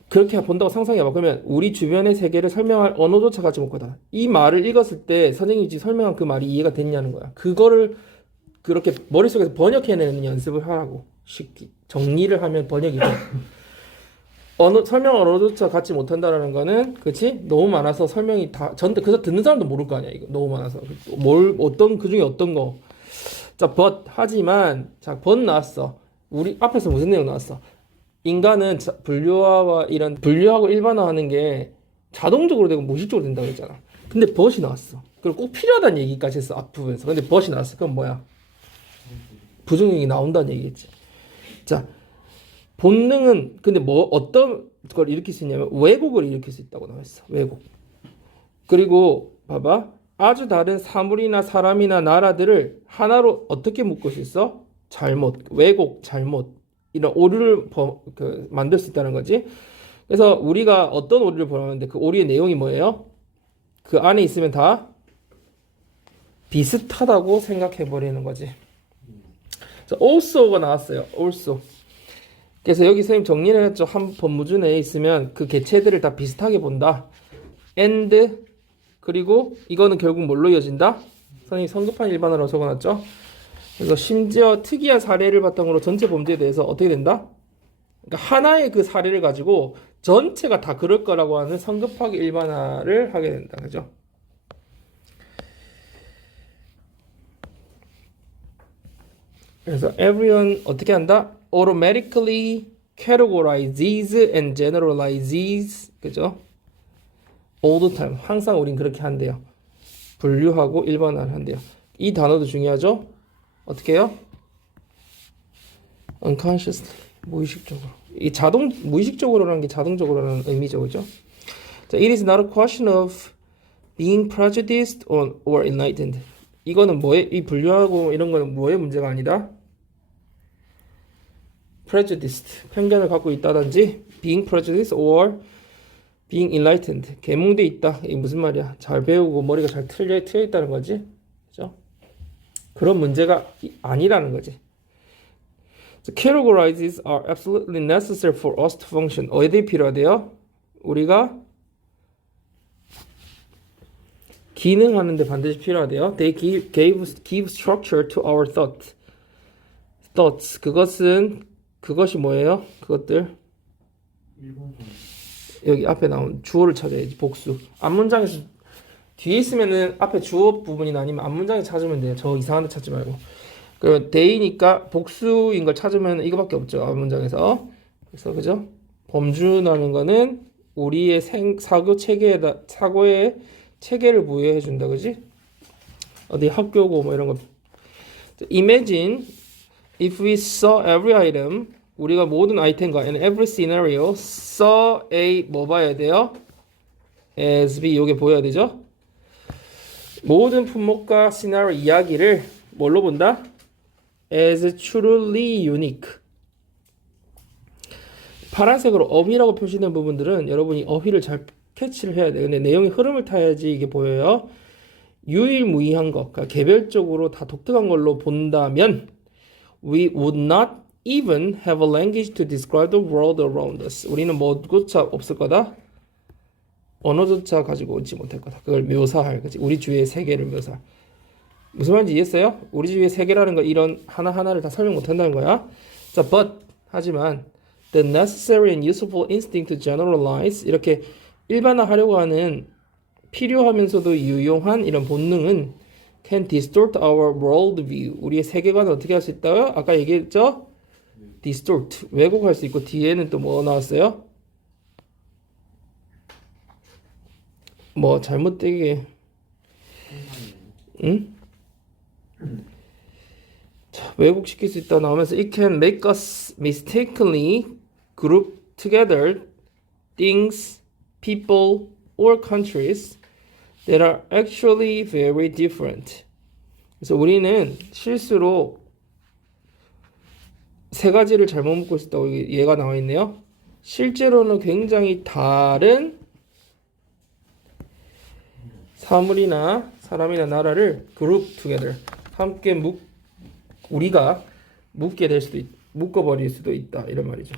그렇게 본다고 상상해봐. 그러면 우리 주변의 세계를 설명할 언어조차 갖지 못하다. 이 말을 읽었을 때 선생님이 지금 설명한 그 말이 이해가 됐냐는 거야. 그거를 그렇게 머릿속에서 번역해내는 연습을 하라고. 쉽게 정리를 하면 번역이 돼. 설명 언어조차 갖지 못한다라는 거는 그렇지? 너무 많아서 설명이 다 그래서 듣는 사람도 모를 거 아니야. 이거 너무 많아서 어떤 그 중에 어떤 거. 자, 하지만 자, 나왔어. 우리 앞에서 무슨 내용 나왔어? 인간은 분류화와 이런 분류하고 일반화하는 게 자동적으로 되고 무의식적으로 된다고 했잖아. 근데 이 나왔어. 그리고 꼭 필요하다는 얘기까지 했어 앞부분에서. 근데 이 나왔어. 그럼 뭐야? 부정형이 나온다는 얘기겠지. 자, 본능은 근데 어떤 걸 일으킬 수 있냐면 왜곡을 일으킬 수 있다고 나왔어. 왜곡. 그리고 봐봐. 아주 다른 사물이나 사람이나 나라들을 하나로 어떻게 묶을 수 있어? 왜곡, 잘못. 이런 오류를 만들 수 있다는 거지. 그래서 우리가 어떤 오류를 보는데 그 오류의 내용이 뭐예요? 그 안에 있으면 다 비슷하다고 생각해 버리는 거지. 자, also가 나왔어요. also. 그래서 여기 선생님 정리를 했죠. 한 법무주 내에 있으면 그 개체들을 다 비슷하게 본다. and 그리고 이거는 결국 뭘로 이어진다? 선생님 성급한 일반어로 적어놨죠. 그래서 심지어 특이한 사례를 바탕으로 전체 범죄에 대해서 어떻게 된다? 그러니까 하나의 그 사례를 가지고 전체가 다 그럴 거라고 하는 성급하게 일반화를 하게 된다. 그죠? 그래서 everyone 어떻게 한다? automatically categorizes and generalizes. 그죠? all the time. 항상 우린 그렇게 한대요. 분류하고 일반화를 한대요. 이 단어도 중요하죠? 어떻게 해요? unconsciously. 무의식적으로. 이 무의식적으로라는 게 자동적으로라는 의미죠. 그죠? 자, it is not a question of being prejudiced or enlightened. 이거는 뭐에 이 분류하고 이런 거는 뭐의 문제가 아니다. prejudiced 편견을 갖고 있다든지 being prejudiced or being enlightened 계몽돼 있다. 이게 무슨 말이야? 잘 배우고 머리가 잘 트여 있다는 거지. 그죠? 그런 문제가 아니라는 거지. So categorizes are absolutely necessary for us to function. 어디에 필요하대요? 우리가 기능하는데 반드시 필요하대요. They give structure to our thoughts. 그것이 뭐예요? 그것들 1번 여기 앞에 나온 주어를 찾아야지. 복수. 앞문장에서 뒤에 있으면은 앞에 주어 부분이나 아니면 앞문장에 찾으면 돼요. 저 이상한 데 찾지 말고. 그리고 they니까 복수인 걸 찾으면 이거밖에 없죠. 앞문장에서. 그래서 그죠? 범주라는 거는 우리의 사고의 체계를 부여해 준다. 그지? 어디 학교고 뭐 이런 거. Imagine if we saw every item 우리가 모든 아이템과 and every scenario saw A 뭐 봐야 돼요? as B 요게 보여야 되죠? 모든 품목과 시나리오 이야기를 뭘로 본다? as truly unique. 파란색으로 어휘라고 표시된 부분들은 여러분이 어휘를 잘 캐치를 해야 돼요. 근데 내용의 흐름을 타야지 이게 보여요. 유일무이한 것, 그러니까 개별적으로 다 독특한 걸로 본다면 we would not even have a language to describe the world around us. 우리는 뭐조차 없을 거다. 언어조차 가지고 오지 못할 거다. 그걸 묘사할 거지. 우리 주위의 세계를 묘사할. 무슨 말인지 이해했어요? 우리 주위의 세계라는 거 이런 하나하나를 다 설명 못 한다는 거야. 자, 하지만 the necessary and useful instinct to generalize 이렇게 일반화하려고 하는 필요하면서도 유용한 이런 본능은 can distort our world view. 우리의 세계관을 어떻게 할 수 있다고요? 아까 얘기했죠? distort 왜곡할 수 있고 뒤에는 또 뭐 나왔어요? 뭐 잘못되게 응? 자, 왜곡시킬 수 있다 나오면서 it can make us mistakenly group together things, people, or countries that are actually very different. 그래서 우리는 실수로 세 가지를 잘못 묶고 있다고 얘가 나와 있네요. 실제로는 굉장히 다른 사물이나 사람이나 나라를 group together 함께 우리가 묶어버릴 수도 있다 이런 말이죠.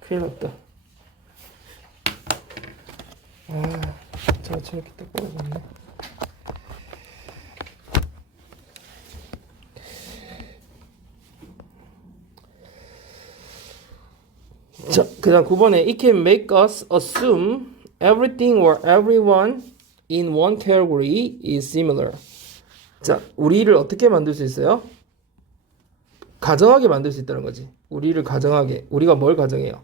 큰일 났다. 제가 저렇게 딱 뽑아봤네. 자, 그 다음 9번에 It can make us assume everything or everyone in one category is similar. 자, 우리를 어떻게 만들 수 있어요? 가정하게 만들 수 있다는 거지. 우리를 가정하게. 우리가 뭘 가정해요?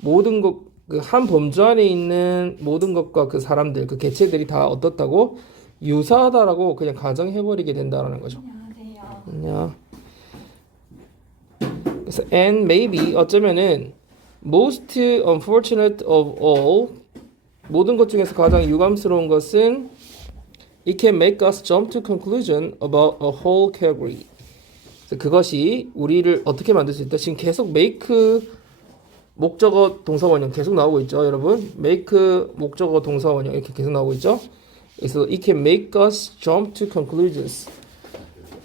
모든 것, 그 한 범주 안에 있는 모든 것과 그 사람들, 그 개체들이 다 어떻다고? 유사하다라고 그냥 가정해버리게 된다는 거죠. 안녕하세요. 안녕. 그래서 and maybe 어쩌면은 most unfortunate of all 모든 것 중에서 가장 유감스러운 것은 it can make us jump to conclusion about a whole category. 그래서 그것이 우리를 어떻게 만들 수 있다? 지금 계속 make 목적어 동사원형 계속 나오고 있죠, 여러분. make 목적어 동사원형 이렇게 계속 나오고 있죠. 그래서 it can make us jump to conclusions.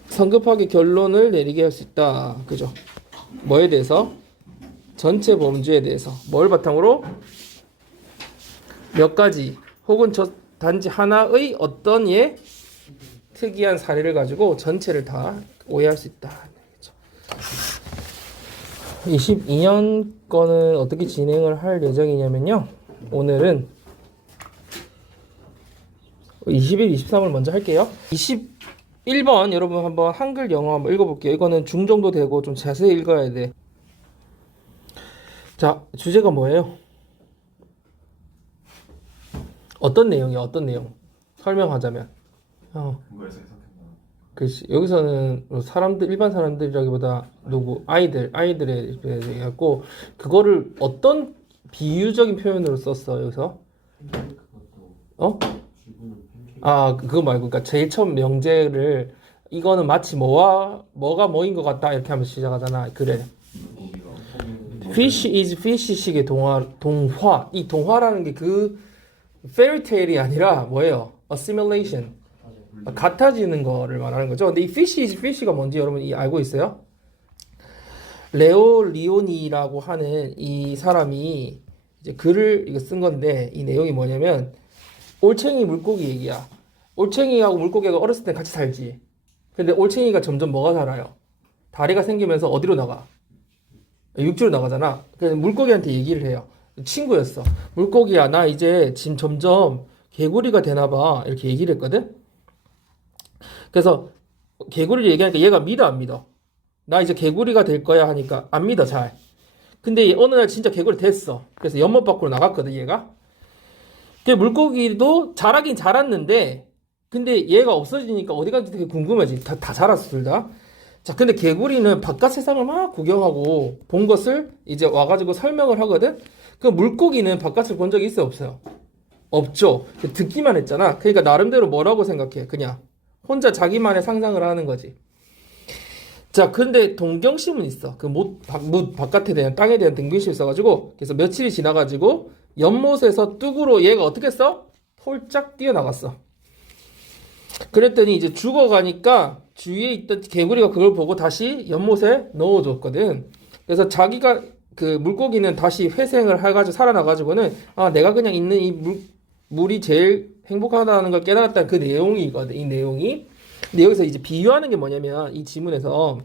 성급하게 결론을 내리게 할 수 있다. 그죠? 뭐에 대해서? 전체 범주에 대해서. 뭘 바탕으로? 몇 가지 혹은 단지 하나의 어떤 특이한 사례를 가지고 전체를 다 오해할 수 있다. 22년 거는 어떻게 진행을 할 예정이냐면요. 오늘은 21, 23을 먼저 할게요. 21번 여러분 한번 한글 영어 한번 읽어볼게요. 이거는 중 정도 되고 좀 자세히 읽어야 돼. 자, 주제가 뭐예요? 어떤 내용이야? 어떤 내용? 설명하자면. 국어에서 해석한다. 글씨 여기서는 사람들 일반 사람들이라기보다 아이들에 얘기했고 그거를 어떤 비유적인 표현으로 썼어 여기서? 그것도 어? 주고 아, 그거 말고, 그러니까 제일 처음 명제를 이거는 마치 뭐가 뭐인 것 같다 이렇게 하면서 시작하잖아. 그래. Fish is fish식의 동화. 이 동화라는 게 그 fairy tale이 아니라 뭐예요? assimilation. 같아지는 거를 말하는 거죠. 근데 이 fish is fish가 뭔지 여러분 알고 있어요? 레오 리오니라고 하는 이 사람이 이제 글을 이거 쓴 건데 이 내용이 뭐냐면 올챙이 물고기 얘기야. 올챙이하고 물고기가 어렸을 때 같이 살지. 근데 올챙이가 점점 뭐가 살아요? 다리가 생기면서 어디로 나가? 육지로 나가잖아. 그래서 물고기한테 얘기를 해요. 친구였어. 물고기야, 나 이제 지금 점점 개구리가 되나 봐. 이렇게 얘기를 했거든. 그래서 개구리를 얘기하니까 얘가 믿어 안 믿어? 나 이제 개구리가 될 거야 하니까 안 믿어 잘. 근데 어느 날 진짜 개구리 됐어. 그래서 연못 밖으로 나갔거든 얘가. 그 물고기도 자라긴 자랐는데 근데 얘가 없어지니까 어디 간지 되게 궁금하지. 다 자랐어 둘 다. 자, 근데 개구리는 바깥 세상을 막 구경하고 본 것을 이제 와가지고 설명을 하거든. 그 물고기는 바깥을 본 적이 있어요, 없어요? 없죠. 듣기만 했잖아. 그러니까 나름대로 뭐라고 생각해? 그냥 혼자 자기만의 상상을 하는 거지. 자, 근데 동경심은 있어. 그 못 바깥에 대한 땅에 대한 동경심이 있어가지고 그래서 며칠이 지나가지고 연못에서 뚝으로 얘가 어떻게 했어? 폴짝 뛰어나갔어. 그랬더니 이제 죽어가니까 주위에 있던 개구리가 그걸 보고 다시 연못에 넣어줬거든. 그래서 자기가 그 물고기는 다시 회생을 해가지고 살아나가지고는 아 내가 그냥 있는 이 물이 제일 행복하다는 걸 깨달았다는 그 내용이거든. 이 내용이. 근데 여기서 이제 비유하는 게 뭐냐면 이 지문에서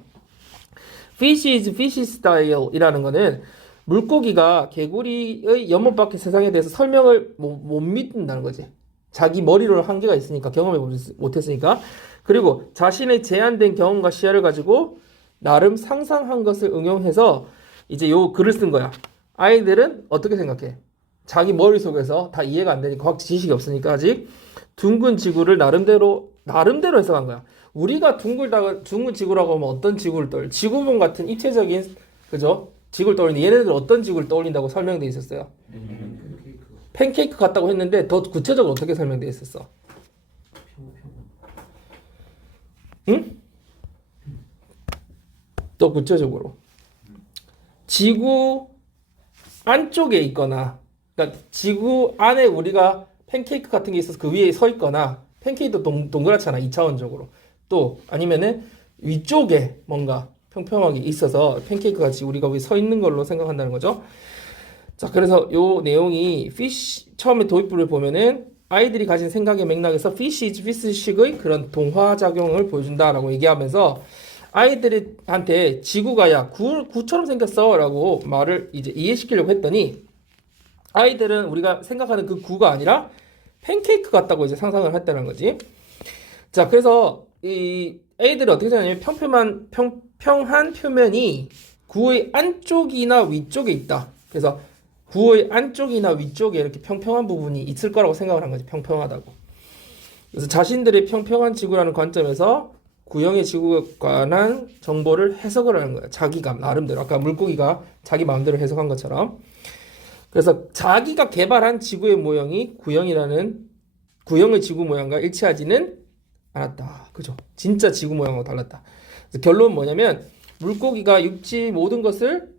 fish is fish style 이라는 거는 물고기가 개구리의 연못 밖의 세상에 대해서 설명을 못 믿는다는 거지. 자기 머리로 한계가 있으니까 경험해 못했으니까. 그리고 자신의 제한된 경험과 시야를 가지고 나름 상상한 것을 응용해서 이제 요 글을 쓴 거야. 아이들은 어떻게 생각해? 자기 머릿속에서 다 이해가 안 되니까 과학 지식이 없으니까 아직 둥근 지구를 나름대로 해석한 거야. 우리가 둥근 지구라고 하면 어떤 지구를 떠올려? 지구본 같은 입체적인 그죠? 지구를 떠올리는데 얘네들 어떤 지구를 떠올린다고 설명돼 있었어요? 팬케이크 같다고 했는데 더 구체적으로 어떻게 설명돼 있었어? 응? 더 구체적으로 지구 안쪽에 있거나 그러니까 지구 안에 우리가 팬케이크 같은 게 있어서 그 위에 서 있거나 팬케이크도 동그랗잖아 2차원적으로 또 아니면은 위쪽에 뭔가 평평하게 있어서 팬케이크 같이 우리가 위에 서 있는 걸로 생각한다는 거죠. 자, 그래서 요 내용이 fish 처음에 도입부를 보면은 아이들이 가진 생각의 맥락에서 fish is fish식의 그런 동화 작용을 보여준다라고 얘기하면서 아이들한테 지구가 야 구처럼 생겼어라고 말을 이제 이해시키려고 했더니 아이들은 우리가 생각하는 그 구가 아니라 팬케이크 같다고 이제 상상을 했다는 거지. 자, 그래서 이 애들이 어떻게 생각하냐면 평평한 표면이 구의 안쪽이나 위쪽에 있다. 그래서 구의 안쪽이나 위쪽에 이렇게 평평한 부분이 있을 거라고 생각을 한 거지. 평평하다고. 그래서 자신들의 평평한 지구라는 관점에서 구형의 지구에 관한 정보를 해석을 하는 거야. 자기가 나름대로. 아까 물고기가 자기 마음대로 해석한 것처럼. 그래서 자기가 개발한 지구의 모형이 구형의 지구 모양과 일치하지는 않았다. 그죠? 진짜 지구 모양하고 달랐다. 그래서 결론은 뭐냐면 물고기가 육지의 모든 것을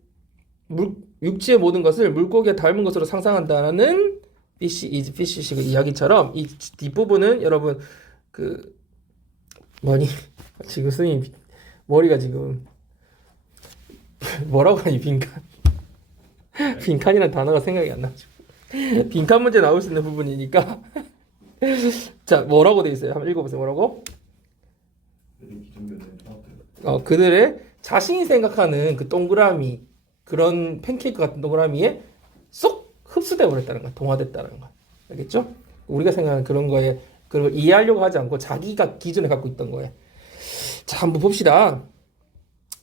물고기가 닮은 것으로 상상한다는 fish is fish식의 이야기처럼 이 뒷부분은 여러분 지금 선생님 머리가 지금 뭐라고 하니 빈칸이라는 단어가 생각이 안 나죠. 빈칸 문제 나올 수 있는 부분이니까 자 뭐라고 돼 있어요? 한번 읽어보세요. 뭐라고? 그들의 자신이 생각하는 그 동그라미 그런 팬케이크 같은 동그라미에 쏙 흡수돼 버렸다는 거야. 동화됐다는 거야. 알겠죠? 우리가 생각하는 그런 거에 그걸 이해하려고 하지 않고 자기가 기존에 갖고 있던 거에. 자, 한번 봅시다.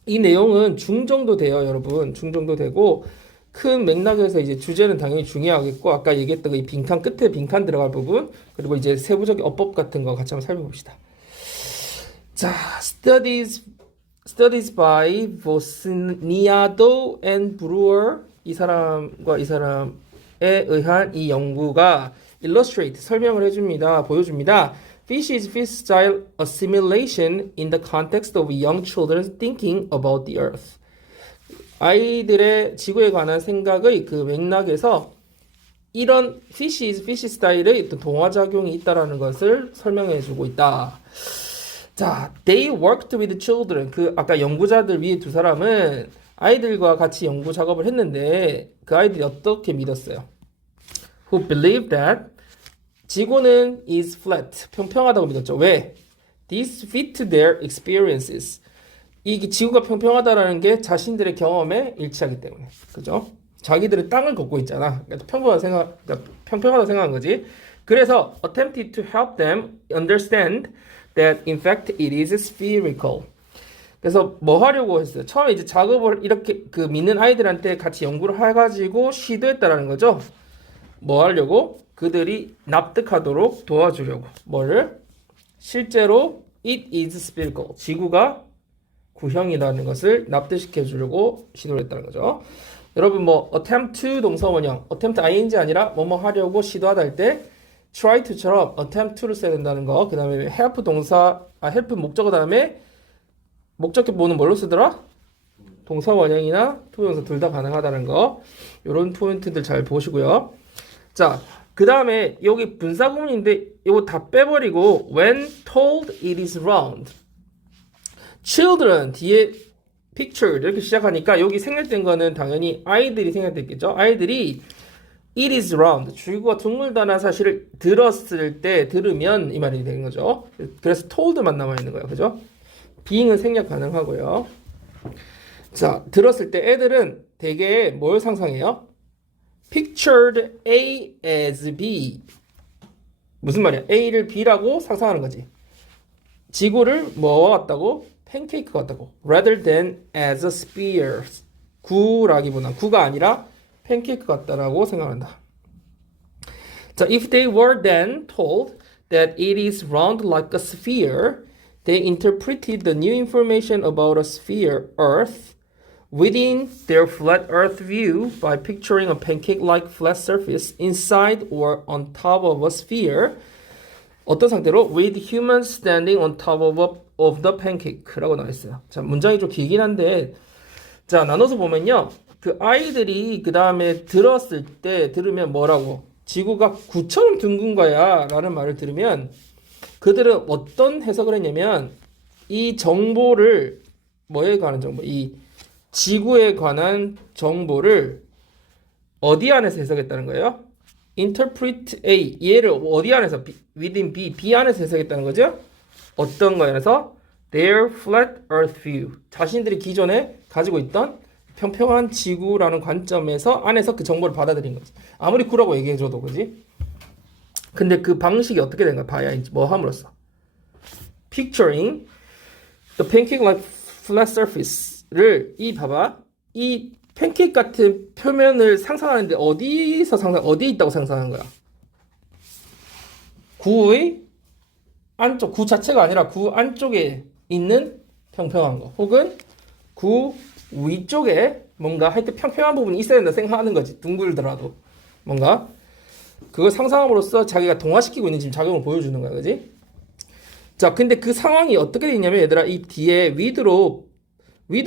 이 내용은 중정도 돼요, 여러분. 중정도 되고 큰 맥락에서 이제 주제는 당연히 중요하겠고 아까 얘기했던 이 빈칸 끝에 빈칸 들어갈 부분 그리고 이제 세부적인 어법 같은 거 같이 한번 살펴봅시다. 자, Studies by Bosniado and Brewer 이 사람과 이 사람에 의한 이 연구가 illustrate 설명을 해줍니다. 보여줍니다. Fish is fish style assimilation in the context of young children thinking about the earth. 아이들의 지구에 관한 생각의 그 맥락에서 이런 fish is fish 스타일의 어떤 동화 작용이 있다라는 것을 설명해주고 있다. 자, they worked with children. 그 아까 연구자들 위에 두 사람은 아이들과 같이 연구 작업을 했는데 그 아이들이 어떻게 믿었어요? Who believed that 지구는 is flat. 평평하다고 믿었죠. 왜? This fit their experiences. 이 지구가 평평하다라는 게 자신들의 경험에 일치하기 때문에. 그죠? 자기들은 땅을 걷고 있잖아. 그러니까 평평하다 생각한 거지. 그래서 attempted to help them understand that in fact it is spherical. 그래서 뭐 하려고 했어요? 처음에 이제 작업을 이렇게 그 믿는 아이들한테 같이 연구를 해가지고 시도했다라는 거죠. 뭐 하려고? 그들이 납득하도록 도와주려고. 뭐를? 실제로 it is spherical. 지구가 구형이라는 것을 납득시켜 주려고 시도를 했다는 거죠. 여러분 뭐 attempt to 동사 원형, attempt ing 아니라 뭐뭐 하려고 시도하다 할 때 try to처럼 attempt to를 써야 된다는 거. 그 다음에 help 동사, help 목적어 다음에 목적격 보는 뭘로 쓰더라? 동사 원형이나 투부정사 둘 다 가능하다는 거. 이런 포인트들 잘 보시고요. 자, 그 다음에 여기 분사구문인데 이거 다 빼버리고 when told it is round. children 뒤에 picture 이렇게 시작하니까 여기 생략된 거는 당연히 아이들이 생략됐겠죠. 아이들이 it is round. 지구가 둥글다는 사실을 들었을 때 들으면 이 말이 되는 거죠. 그래서 told만 남아 있는 거예요. 그죠? being은 생략 가능하고요. 자, 들었을 때 애들은 되게 뭘 상상해요? pictured A as B. 무슨 말이야? A를 B라고 상상하는 거지. 지구를 뭐와 같다고? 팬케이크 같다고. rather than as a sphere. 구라기보다 구가 아니라 팬케이크 같다라고 생각한다. 자, if they were then told that it is round like a sphere, they interpreted the new information about a sphere, Earth, within their flat Earth view by picturing a pancake-like flat surface inside or on top of a sphere. 어떤 상태로? With humans standing on top of the pancake라고 나와 있어요. 자, 문장이 좀 길긴 한데, 자, 나눠서 보면요. 그 아이들이 그 다음에 들으면 뭐라고? 지구가 구처럼 둥근 거야 라는 말을 들으면 그들은 어떤 해석을 했냐면 이 정보를 뭐에 관한 정보? 이 지구에 관한 정보를 어디 안에서 해석했다는 거예요? interpret A 얘를 어디 안에서 within B 안에서 해석했다는 거죠? 어떤 거에서 their flat earth view 자신들이 기존에 가지고 있던 평평한 지구라는 관점에서 안에서 그 정보를 받아들인 거지. 아무리 구라고 얘기해줘도 그지? 근데 그 방식이 어떻게 된 거야? 봐야 뭐 함으로써 picturing the pancake-like flat surface를 봐봐 이 팬케이크 같은 표면을 상상하는데 어디에 있다고 상상한 거야? 구의 안쪽, 구 자체가 아니라 구 안쪽에 있는 평평한 거 혹은 구 위쪽에 뭔가 하여튼 평평한 부분이 있어야 된다 생각하는 거지. 둥글더라도 뭔가 그걸 상상함으로써 자기가 동화시키고 있는 지금 작용을 보여주는 거야. 그지? 자, 근데 그 상황이 어떻게 되냐면 얘들아 이 뒤에 위드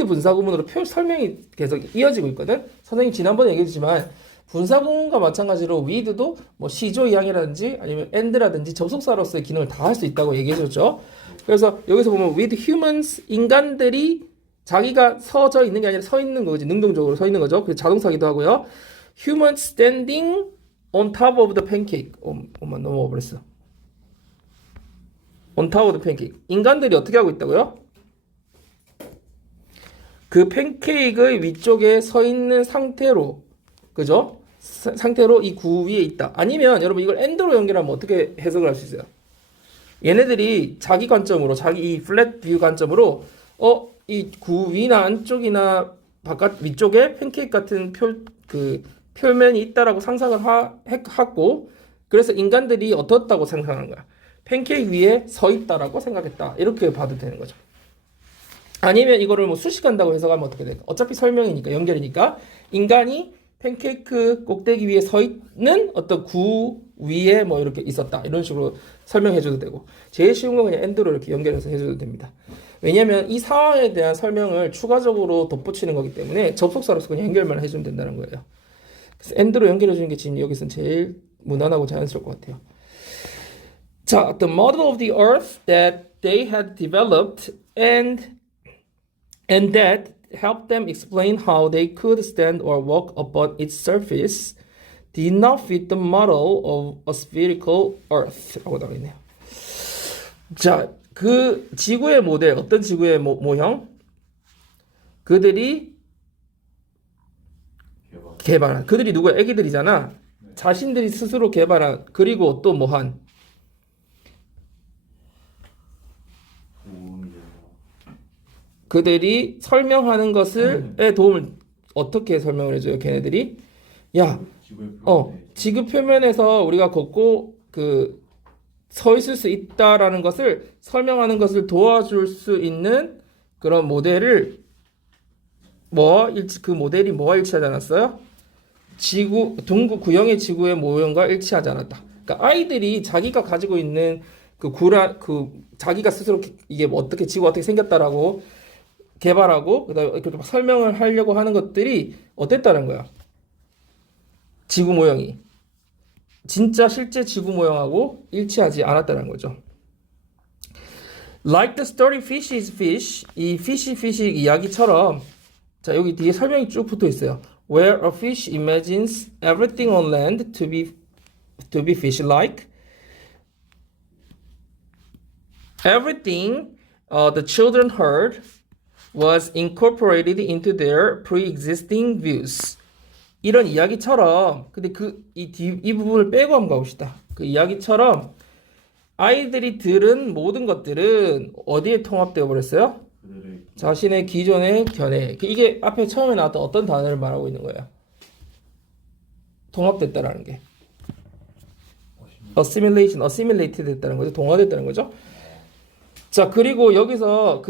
분사구문으로 설명이 계속 이어지고 있거든. 선생님 지난번에 얘기했지만 분사구문과 마찬가지로 with도 뭐 시조 이항이라든지 아니면 and라든지 접속사로서의 기능을 다 할 수 있다고 얘기해줬죠. 그래서 여기서 보면 with humans 인간들이 자기가 서져 있는 게 아니라 서 있는 거지. 능동적으로 서 있는 거죠. 그래서 자동사기도 하고요. humans standing on top of the pancake. 엄마 넘어가 버렸어. on top of the pancake. 인간들이 어떻게 하고 있다고요? 그 팬케이크의 위쪽에 서 있는 상태로, 그죠? 상태로 이 구 위에 있다. 아니면 여러분 이걸 엔드로 연결하면 어떻게 해석을 할 수 있어요? 얘네들이 자기 관점으로, 자기 이 플랫 뷰 관점으로, 이 구 위나 안쪽이나 바깥 위쪽에 팬케이크 같은 표면이 있다라고 상상을 하고, 그래서 인간들이 어떻다고 상상하는 거야? 팬케이크 위에 서 있다라고 생각했다. 이렇게 봐도 되는 거죠. 아니면 이거를 뭐 수식한다고 해석하면 어떻게 될까? 어차피 설명이니까, 연결이니까 인간이 팬케이크 꼭대기 위에 서 있는 어떤 구 위에 뭐 이렇게 있었다 이런 식으로 설명해줘도 되고 제일 쉬운 건 그냥 and로 이렇게 연결해서 해줘도 됩니다. 왜냐하면 이 상황에 대한 설명을 추가적으로 덧붙이는 거기 때문에 접속사로서 그냥 연결만 해주면 된다는 거예요. 그래서 and로 연결해주는 게 지금 여기서는 제일 무난하고 자연스러울 것 같아요. 자, the model of the Earth that they had developed and that helped them explain how they could stand or walk upon its surface did not fit the model of a spherical Earth라고 나와 있네요. 자, 그 지구의 모델, 어떤 지구의 모형? 그들이 개발한, 그들이 누구야? 애기들이잖아. 자신들이 스스로 개발한, 그리고 또 뭐한? 그들이 설명하는 것을에 도움을 어떻게 설명을 해줘요? 걔네들이 야, 지구 표면에서 우리가 걷고 그 서 있을 수 있다라는 것을 설명하는 것을 도와줄 수 있는 그런 모델을 그 모델이 뭐와 일치하지 않았어요? 지구 둥근 구형의 지구의 모형과 일치하지 않았다. 그러니까 아이들이 자기가 가지고 있는 자기가 스스로 이게 뭐 어떻게 지구가 어떻게 생겼다라고 개발하고 그다음에 이렇게 막 설명을 하려고 하는 것들이 어땠다는 거야? 지구 모형이 진짜 실제 지구 모형하고 일치하지 않았다는 거죠. Like the story Fish is Fish, 이 Fish 이야기처럼 자 여기 뒤에 설명이 쭉 붙어 있어요. Where a fish imagines everything on land to be fish-like. Everything the children heard was incorporated into their pre-existing views. 이런 이야기처럼 근데 이 부분을 빼고 한번 가봅시다. 그 이야기처럼 아이들이 들은 모든 것들은 어디에 통합되어 버렸어요? 자신의 기존의 견해. 이게 앞에 처음에 나왔던 어떤 단어를 말하고 있는 거예요? 통합됐다라는 게. assimilated 됐다는 거죠. 동화됐다는 거죠. 자, 그리고 여기서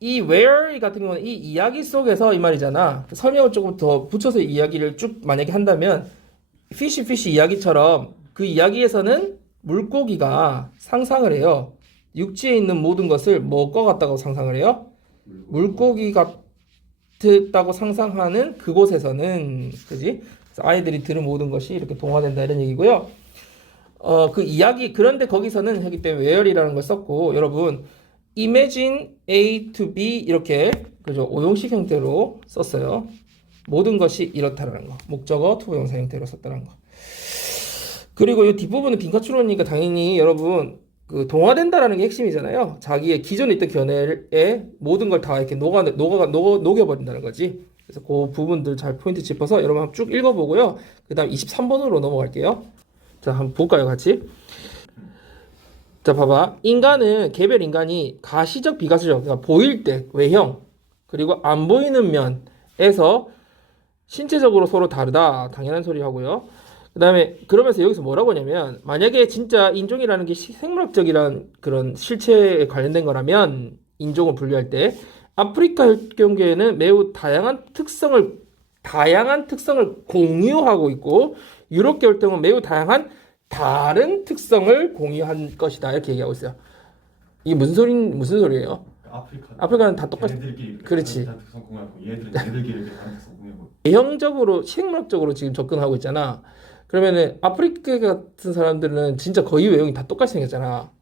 이 where 같은 경우는 이 이야기 속에서 이 말이잖아. 설명을 조금 더 붙여서 이야기를 쭉 만약에 한다면 fish 이야기처럼 그 이야기에서는 물고기가 상상을 해요. 육지에 있는 모든 것을 뭐과 같다고 상상을 해요? 물고기 같다고 상상하는 그곳에서는 그지? 그래서 아이들이 들은 모든 것이 이렇게 동화된다 이런 얘기고요. 그 이야기 그런데 거기서는 하기 때문에 where이라는 걸 썼고 여러분 imagine A to B 이렇게 그죠? 오형식 형태로 썼어요. 모든 것이 이렇다라는 거. 목적어 투부정사 형태로 썼다는 거. 그리고 이 뒷부분은 빈칸추론이니까 당연히 여러분 그 동화된다라는 게 핵심이잖아요. 자기의 기존에 있던 견해에 모든 걸 다 이렇게 녹여버린다는 거지. 그래서 그 부분들 잘 포인트 짚어서 여러분 한번 쭉 읽어보고요. 그 다음 23번으로 넘어갈게요. 자, 한번 볼까요, 같이? 자, 봐봐. 개별 인간이 가시적, 비가시적, 그러니까 보일 때, 외형, 그리고 안 보이는 면에서 신체적으로 서로 다르다. 당연한 소리 하고요. 그 다음에, 그러면서 여기서 뭐라고 하냐면, 만약에 진짜 인종이라는 게 생물학적이란 그런 실체에 관련된 거라면, 인종을 분류할 때, 아프리카 혈경계에는 매우 다양한 특성을 공유하고 있고, 유럽 계열등은 매우 다양한 다른 특성을 공유한 것이다 이렇게 얘기하고 있어요. 이게 무슨 소리예요? 아프리카는 다 똑같이. 그렇지. 다 특성 공유하고 얘들끼리 이렇게 다른 특성 공유하고. 외형적으로 생물학적으로 지금 접근하고 있잖아. 그러면은 아프리카 같은 사람들은 진짜 거의 외형이 다 똑같이 생겼잖아.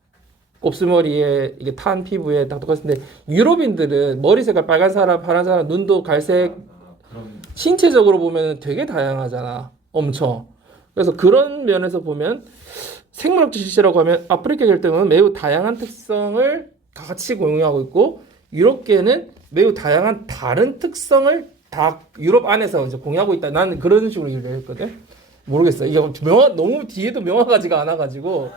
곱슬머리에 이게 탄 피부에 다 똑같은데 유럽인들은 머리 색깔 빨간 사람, 파란 사람, 눈도 갈색. 신체적으로 보면 되게 다양하잖아. 엄청. 그래서 그런 면에서 보면 생물학적 실체라고 하면 아프리카 계열등은 매우 다양한 특성을 같이 공유하고 있고 유럽계는 매우 다양한 다른 특성을 다 유럽 안에서 이제 공유하고 있다. 나는 그런 식으로 이해를 했거든. 모르겠어. 이게 너무 뒤에도 명확하지가 않아가지고.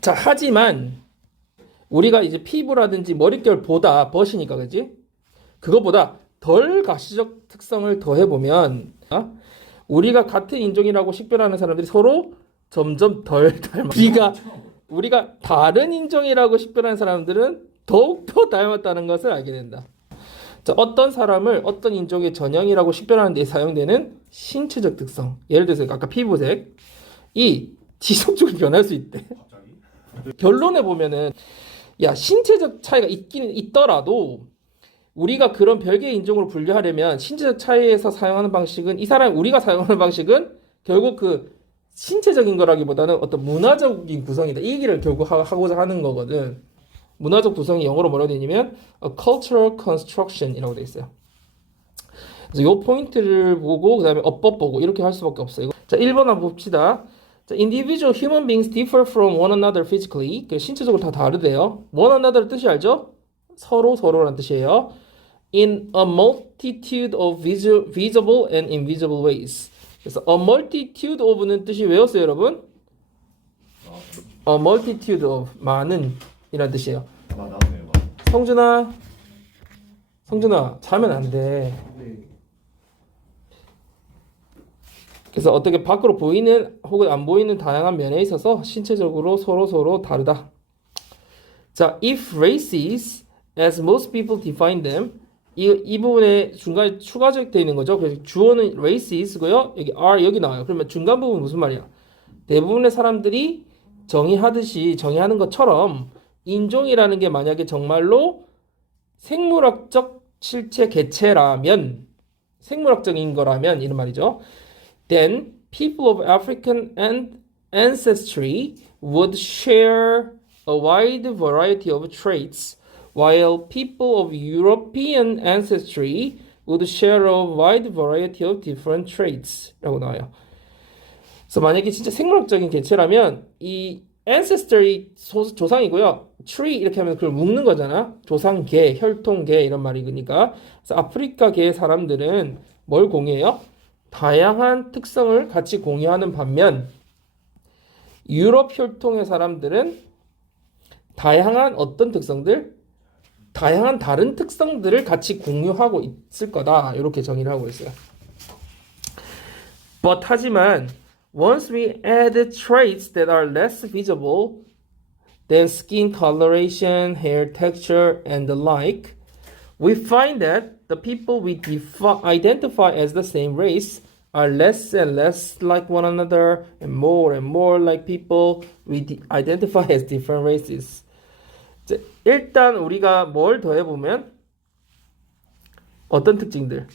자, 하지만 우리가 이제 피부라든지 머릿결보다 벗이니까 그지? 그거보다 덜 가시적 특성을 더해보면 우리가 같은 인종이라고 식별하는 사람들이 서로 점점 덜 닮아. 우리가 다른 인종이라고 식별하는 사람들은 더욱더 닮았다는 것을 알게 된다. 자, 어떤 사람을 어떤 인종의 전형이라고 식별하는 데 사용되는 신체적 특성. 예를 들어서 아까 피부색. 이 지속적으로 변할 수 있대. 갑자기? 결론에 보면은 야, 신체적 차이가 있기는 있더라도 우리가 그런 별개의 인종으로 분류하려면 신체적 차이에서 사용하는 방식은 이 사람 우리가 사용하는 방식은 결국 그 신체적인 거라기보다는 어떤 문화적인 구성이다. 이 얘기를 결국 하고자 하는 거거든. 문화적 구성이 영어로 뭐라고 되냐면 a cultural construction이라고 돼 있어요. 그래서 요 포인트를 보고 그다음에 어법 보고 이렇게 할 수밖에 없어요. 자, 1번 한번 봅시다. 자, individual human beings differ from one another physically. 그 신체적으로 다 다르대요. one another 뜻이 알죠? 서로라는 뜻이에요. In a multitude of visible and invisible ways. 그래서 a multitude of는 뜻이 외웠어요, 여러분? a multitude of 많은 이란 뜻이에요. 나오네요. 성준아 자면 안 돼. 그래서 어떻게 밖으로 보이는 혹은 안 보이는 다양한 면에 있어서 신체적으로 서로 다르다. 자, if races as most people define them, 이 부분에 중간에 추가적 되어 있는 거죠. 그래서 주어는 races고요. 여기 are 여기 나와요. 그러면 중간 부분 무슨 말이야? 대부분의 사람들이 정의하는 것처럼 인종이라는 게 만약에 정말로 생물학적 실체 개체라면 생물학적인 거라면 이런 말이죠. Then people of African ancestry would share a wide variety of traits, while people of European ancestry would share a wide variety of different traits. 라고 나와요. 그래서 만약에 진짜 생물학적인 개체라면 이 ancestry 조상이고요. tree 이렇게 하면 그걸 묶는 거잖아. 조상계, 혈통계 이런 말이니까. 그래서 아프리카계 사람들은 뭘 공유해요? 다양한 특성을 같이 공유하는 반면 유럽 혈통의 사람들은 다양한 어떤 특성들? 다양한 다른 특성들을 같이 공유하고 있을 거다. 이렇게 정의를 하고 있어요. But 하지만 once we add traits that are less visible than skin coloration, hair texture, and the like, we find that the people we identify as the same race are less and less like one another and more like people we identify as different races. 일단 우리가 뭘 더해보면 어떤 특징들?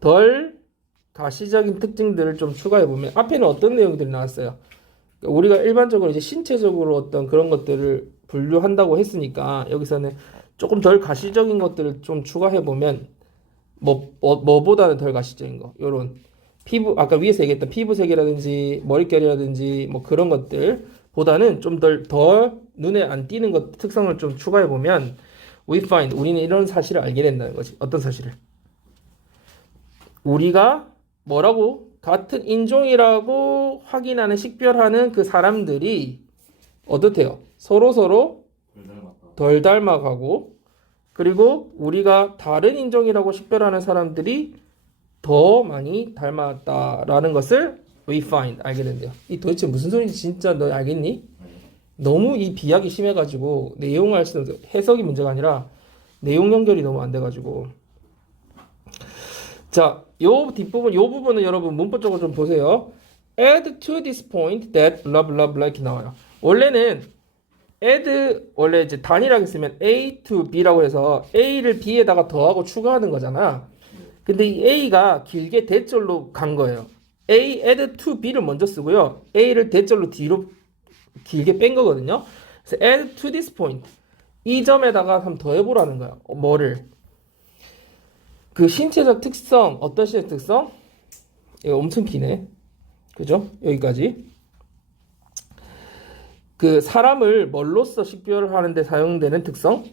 덜 가시적인 특징들을 좀 추가해보면 앞에는 어떤 내용들이 나왔어요? 우리가 일반적으로 이제 신체적으로 어떤 그런 것들을 분류한다고 했으니까 여기서는 조금 덜 가시적인 것들을 좀 추가해보면 뭐보다는 덜 가시적인 거 요런 피부 아까 위에서 얘기했던 피부색이라든지 머릿결이라든지 뭐 그런 것들 보다는 좀 덜 눈에 안 띄는 것 특성을 좀 추가해보면 we find 우리는 이런 사실을 알게 된다는 거지. 어떤 사실을? 우리가 뭐라고? 같은 인종이라고 확인하는 식별하는 그 사람들이 어떻대요? 서로 덜 닮아가고 그리고 우리가 다른 인종이라고 식별하는 사람들이 더 많이 닮았다라는 것을 we find 알게 된대요. 이 도대체 무슨 소리인지 진짜 너 알겠니? 너무 이 비약이 심해가지고 내용을 할 수 있는 해석이 문제가 아니라 내용 연결이 너무 안 돼가지고 자, 요 뒷부분, 요 부분은 여러분 문법적으로 좀 보세요. Add to this point that blah blah blah 이렇게 나와요. 원래는 add 원래 이제 단위라고 했으면 A to B라고 해서 A를 B에다가 더하고 추가하는 거잖아. 근데 이 A가 길게 대절로 간 거예요. A add to B를 먼저 쓰고요. A를 대절로 뒤로 길게 뺀 거거든요. 그래서 add to this point 이 점에다가 한번 더해보라는 거야. 뭐를? 그 신체적 특성, 어떤 신체적 특성? 이거 엄청 기네. 그죠? 여기까지. 그 사람을 뭘로써 식별을 하는데 사용되는 특성?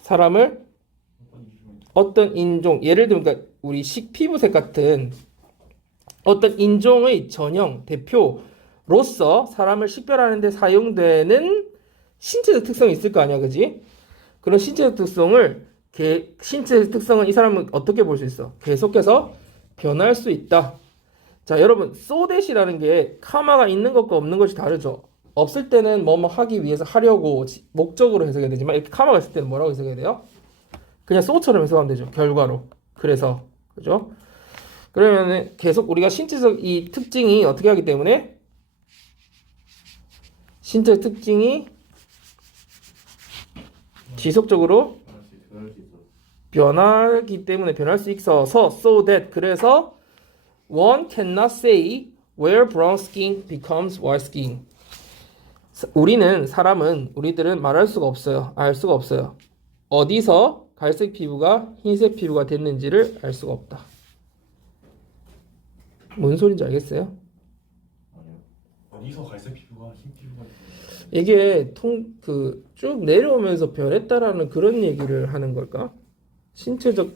사람을 어떤 인종, 예를 들면 그러니까 우리 피부색 같은 어떤 인종의 전형, 대표로서 사람을 식별하는 데 사용되는 신체적 특성이 있을 거 아니야, 그지? 그런 신체적 특성은 이 사람은 어떻게 볼 수 있어? 계속해서 변할 수 있다. 자, 여러분, so that이라는 게 카마가 있는 것과 없는 것이 다르죠. 없을 때는 뭐뭐 하기 위해서 하려고 목적으로 해석해야 되지만 이렇게 카마가 있을 때는 뭐라고 해석해야 돼요? 그냥 so처럼 해석하면 되죠. 결과로. 그래서 그죠? 그러면 계속 우리가 신체적 이 특징이 어떻게 하기 때문에 신체 특징이 지속적으로 변하기 때문에 변할 수 있어서 so that 그래서 one cannot say where brown skin becomes white skin. 우리들은 말할 수가 없어요. 알 수가 없어요. 어디서 갈색 피부가 흰색 피부가 됐는지를 알 수가 없다. 뭔 소린지 알겠어요? 아니요. 어디서 갈색 피부가 흰 피부가 있어요? 이게 쭉 내려오면서 변했다라는 그런 얘기를 하는 걸까? 신체적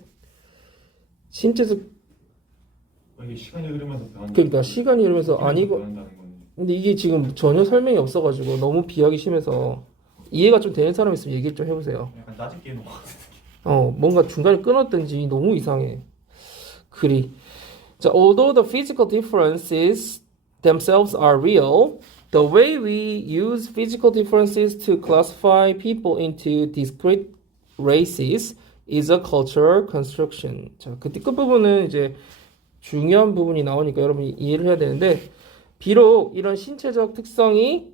이게 시간이 흐르면서 변한다. 그러니까 시간이 흐르면서 아니고 변한다는 건 근데 이게 지금 전혀 설명이 없어가지고 너무 비하기 심해서 이해가 좀 되는 사람 있으면 얘기 좀 해보세요. 약간 짜집게 해놓은 것 같은 뭔가 중간에 끊었든지 너무 이상해. 글이. 자, although the physical differences themselves are real, the way we use physical differences to classify people into discrete races is a cultural construction. 자, 그 끝 부분은 이제 중요한 부분이 나오니까 여러분이 이해를 해야 되는데, 비록 이런 신체적 특성이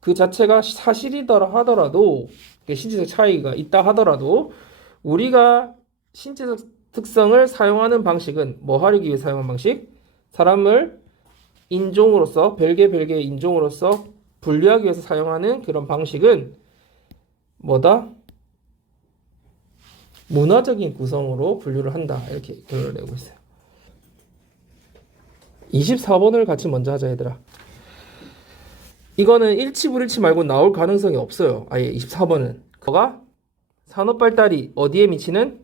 그 자체가 사실이더라 하더라도, 신체적 차이가 있다 하더라도, 우리가 신체적 특성을 사용하는 방식은 뭐 하기 위해 사용하는 방식? 사람을 인종으로서 별개의 인종으로서 분류하기 위해서 사용하는 그런 방식은 뭐다? 문화적인 구성으로 분류를 한다. 이렇게 결론을 내고 있어요. 24번을 같이 먼저 하자 얘들아. 이거는 일치불일치 말고 나올 가능성이 없어요. 아예 24번은. 그거가 산업 발달이 어디에 미치는?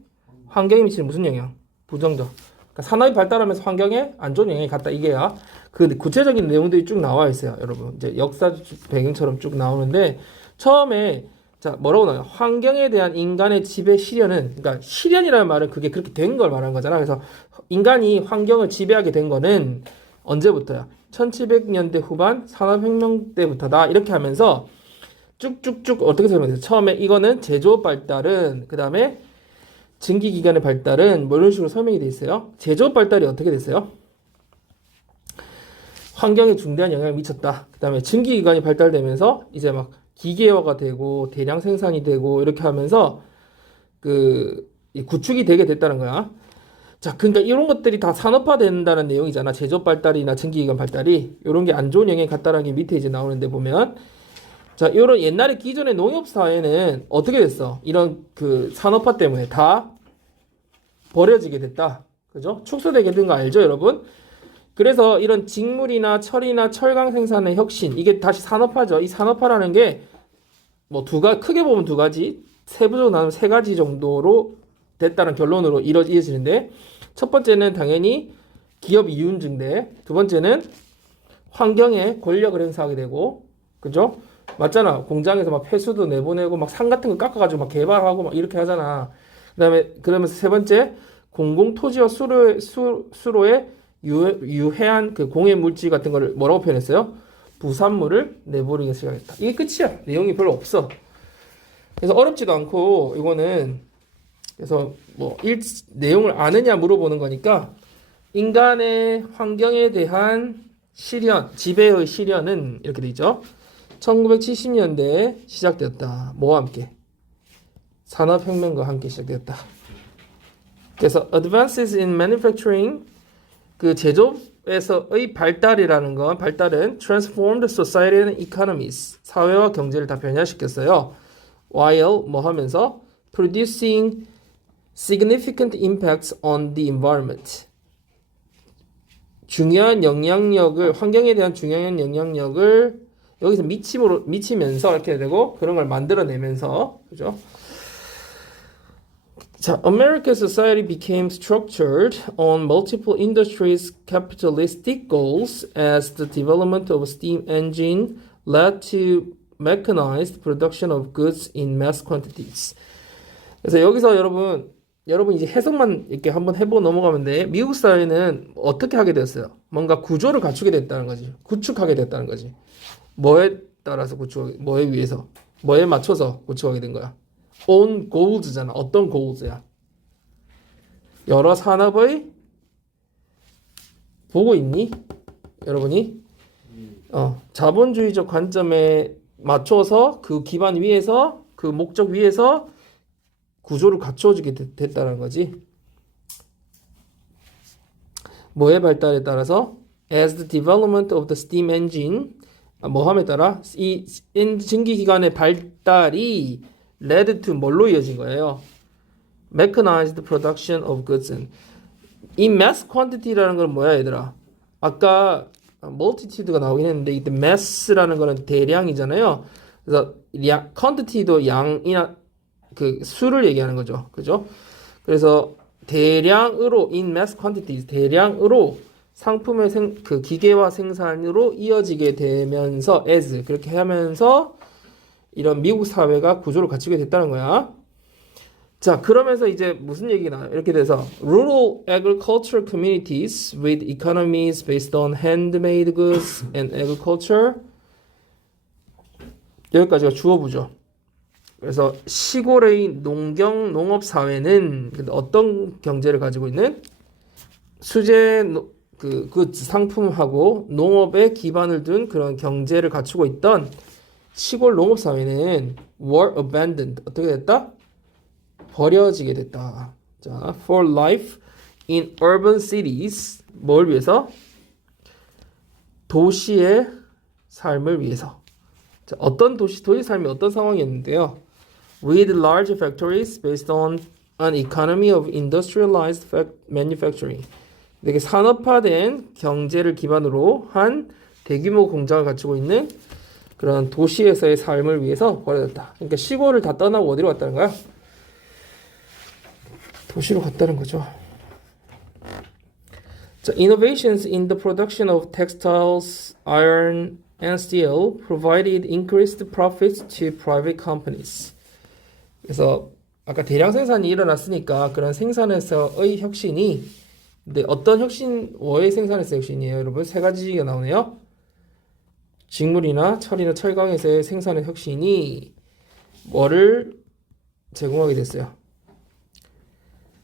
환경에 미치는 무슨 영향? 부정적. 그러니까 산업이 발달하면서 환경에 안 좋은 영향이 갔다 이게야. 그 구체적인 내용들이 쭉 나와 있어요, 여러분. 이제 역사 배경처럼 쭉 나오는데 처음에 자 뭐라고 나와요? 환경에 대한 인간의 지배 실현은 그러니까 실현이라는 말은 그게 그렇게 된 걸 말하는 거잖아. 그래서 인간이 환경을 지배하게 된 거는 언제부터야? 1700년대 후반 산업혁명 때부터다. 이렇게 하면서 쭉쭉쭉 어떻게 설명해요? 처음에 이거는 제조업 발달은 그 다음에 증기기관의 발달은 뭐 이런 식으로 설명이 돼 있어요. 제조업 발달이 어떻게 됐어요? 환경에 중대한 영향을 미쳤다. 그 다음에 증기기관이 발달되면서 이제 막 기계화가 되고 대량 생산이 되고 이렇게 하면서 그 구축이 되게 됐다는 거야. 자, 그러니까 이런 것들이 다 산업화된다는 내용이잖아. 제조업 발달이나 증기기관 발달이 이런 게 안 좋은 영향이 갔다라는 게 밑에 이제 나오는데 보면 자, 요런 옛날에 기존의 농업 사회는 어떻게 됐어? 이런 그 산업화 때문에 다 버려지게 됐다. 그죠? 축소되게 된 거 알죠, 여러분? 그래서 이런 직물이나 철이나 철강 생산의 혁신, 이게 다시 산업화죠. 이 산업화라는 게 뭐 크게 보면 두 가지, 세부적으로 나누면 세 가지 정도로 됐다는 결론으로 이어지는데, 첫 번째는 당연히 기업 이윤 증대, 두 번째는 환경에 권력을 행사하게 되고, 그죠? 맞잖아. 공장에서 막 폐수도 내보내고 막 산 같은 거 깎아가지고 막 개발하고 막 이렇게 하잖아. 그러면서 세 번째, 공공토지와 수로에 유해한 그 공해 물질 같은 거를 뭐라고 표현했어요? 부산물을 내버리기 시작했다. 이게 끝이야. 내용이 별로 없어. 그래서 어렵지도 않고 이거는 그래서 뭐 내용을 아느냐 물어보는 거니까 인간의 환경에 대한 실현, 지배의 실현은 이렇게 돼 있죠. 1970년대에 시작되었다. 뭐와 함께? 산업혁명과 함께 시작되었다. 그래서 advances in manufacturing 그 제조업에서의 발달은 transformed society and economies 사회와 경제를 다 변화시켰어요. while 뭐 하면서 producing significant impacts on the environment 환경에 대한 중요한 영향력을 여기서 미치면서 이렇게 되고 그런 걸 만들어내면서 그죠? 자, American society became structured on multiple industries' capitalistic goals as the development of a steam engine led to mechanized production of goods in mass quantities. 그래서 여기서 여러분 이제 해석만 이렇게 한번 해보고 넘어가면 돼. 미국 사회는 어떻게 하게 됐어요? 뭔가 구조를 갖추게 됐다는 거지. 구축하게 됐다는 거지. 뭐에 따라서 뭐에 위해서? 뭐에 맞춰서 구축하게 된 거야? On goals잖아. 어떤 goals야? 여러 산업의 보고 있니? 여러분이 자본주의적 관점에 맞춰서 그 기반 위에서 그 목적 위에서 구조를 갖추어주게 됐다는 거지. 뭐의 발달에 따라서 as the development of the steam engine 뭐함에 따라 이 증기기관의 발달이 led to 뭘로 이어진 거예요? mechanized production of goods. 이 mass quantity라는 건 뭐야 얘들아? 아까 multitude가 나오긴 했는데 이때 mass라는 거는 대량이잖아요. 그래서 quantity도 양이나 그 수를 얘기하는 거죠. 그죠? 그래서 대량으로 in mass quantities 대량으로 상품의 그 기계화 생산으로 이어지게 되면서 as 그렇게 하면서 이런 미국 사회가 구조를 갖추게 됐다는 거야. 자, 그러면서 이제 무슨 얘기가 나요? 이렇게 돼서 rural agricultural communities with economies based on handmade goods and agriculture 여기까지가 주어부죠. 그래서 시골의 농업 사회는 어떤 경제를 가지고 있는 수제 그 상품하고 농업에 기반을 둔 그런 경제를 갖추고 있던 시골 농업 사회는 were abandoned 어떻게 됐다? 버려지게 됐다. 자, for life in urban cities 뭘 위해서? 도시의 삶을 위해서. 자, 어떤 도시 삶이 어떤 상황이었는데요? With large factories based on an economy of industrialized manufacturing. 되게 산업화된 경제를 기반으로 한 대규모 공장을 갖추고 있는 그런 도시에서의 삶을 위해서 버려졌다. 그러니까 시골을 다 떠나고 어디로 갔다는 거야? 도시로 갔다는 거죠. 자, innovations in the production of textiles, iron, and steel provided increased profits to private companies. 그래서 아까 대량 생산이 일어났으니까 그런 생산에서의 혁신이 근데 어떤 혁신, 뭐의 생산에서의 혁신이에요? 여러분 세 가지가 나오네요. 직물이나 철이나 철강에서의 생산의 혁신이 뭐를 제공하게 됐어요?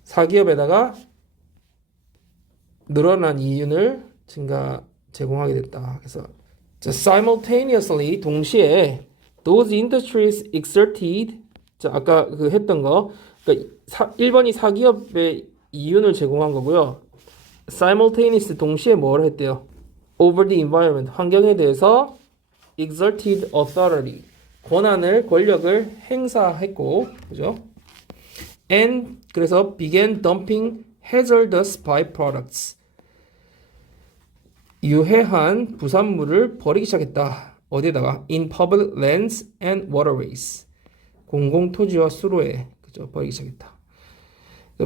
사기업에다가 늘어난 이윤을 제공하게 됐다. 그래서 simultaneously 동시에 those industries exerted 자 아까 그 했던 거 그러니까 1번이 사기업의 이윤을 제공한 거고요. simultaneous 동시에 뭘 했대요? over the environment 환경에 대해서 exerted authority 권력을 행사했고 그죠? and 그래서 began dumping hazardous byproducts 유해한 부산물을 버리기 시작했다. 어디에다가? in public lands and waterways 공공토지와 수로에 그죠? 버리기 시작했다.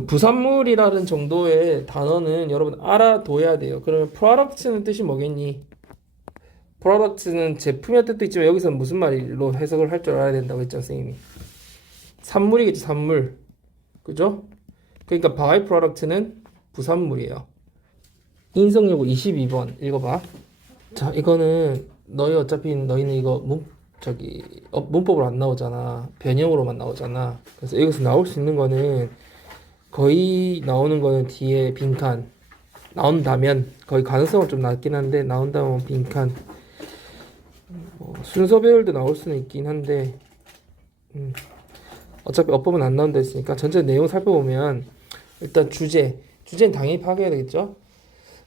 부산물이라는 정도의 단어는 여러분 알아둬야 돼요. 그러면 product는 뜻이 뭐겠니? product는 제품의 뜻도 있지만 여기서는 무슨 말로 해석을 할 줄 알아야 된다고 했죠, 선생님이. 산물이겠지, 산물. 그죠? 그러니까 byproduct는 부산물이에요. 인성요구 22번 읽어봐. 자, 이거는 너희는 이거 문법으로 안 나오잖아. 변형으로만 나오잖아. 그래서 여기서 나올 수 있는 거는 거의 나오는 거는 뒤에 빈칸 나온다면 거의 가능성은 좀 낮긴 한데 나온다면 빈칸 순서 배열도 나올 수는 있긴 한데 어차피 어법은 안 나온다 했으니까 전체 내용 살펴보면 일단 주제는 당연히 파악해야 되겠죠.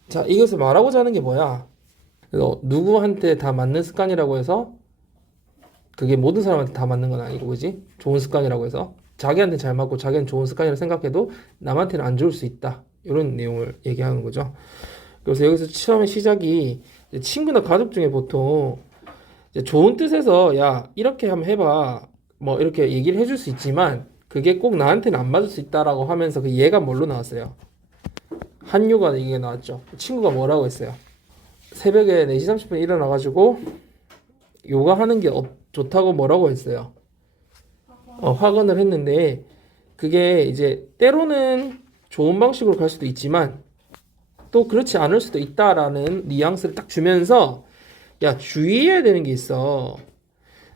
자, 이것을 말하고자 하는 게 뭐야? 누구한테 다 맞는 습관이라고 해서 그게 모든 사람한테 다 맞는 건 아니고 그지? 좋은 습관이라고 해서 자기한테 잘 맞고 자기는 좋은 습관이라고 생각해도 남한테는 안 좋을 수 있다. 이런 내용을 얘기하는 거죠. 그래서 여기서 처음에 시작이 친구나 가족 중에 보통 좋은 뜻에서 야 이렇게 한번 해봐 뭐 이렇게 얘기를 해줄 수 있지만 그게 꼭 나한테는 안 맞을 수 있다라고 하면서 그 얘가 뭘로 나왔어요? 한유가 얘기가 나왔죠. 친구가 뭐라고 했어요? 새벽에 4시 30분에 일어나가지고 요가 하는 게 좋다고 뭐라고 했어요? 확언을 했는데 그게 이제 때로는 좋은 방식으로 갈 수도 있지만 또 그렇지 않을 수도 있다라는 뉘앙스를 딱 주면서 야 주의해야 되는 게 있어.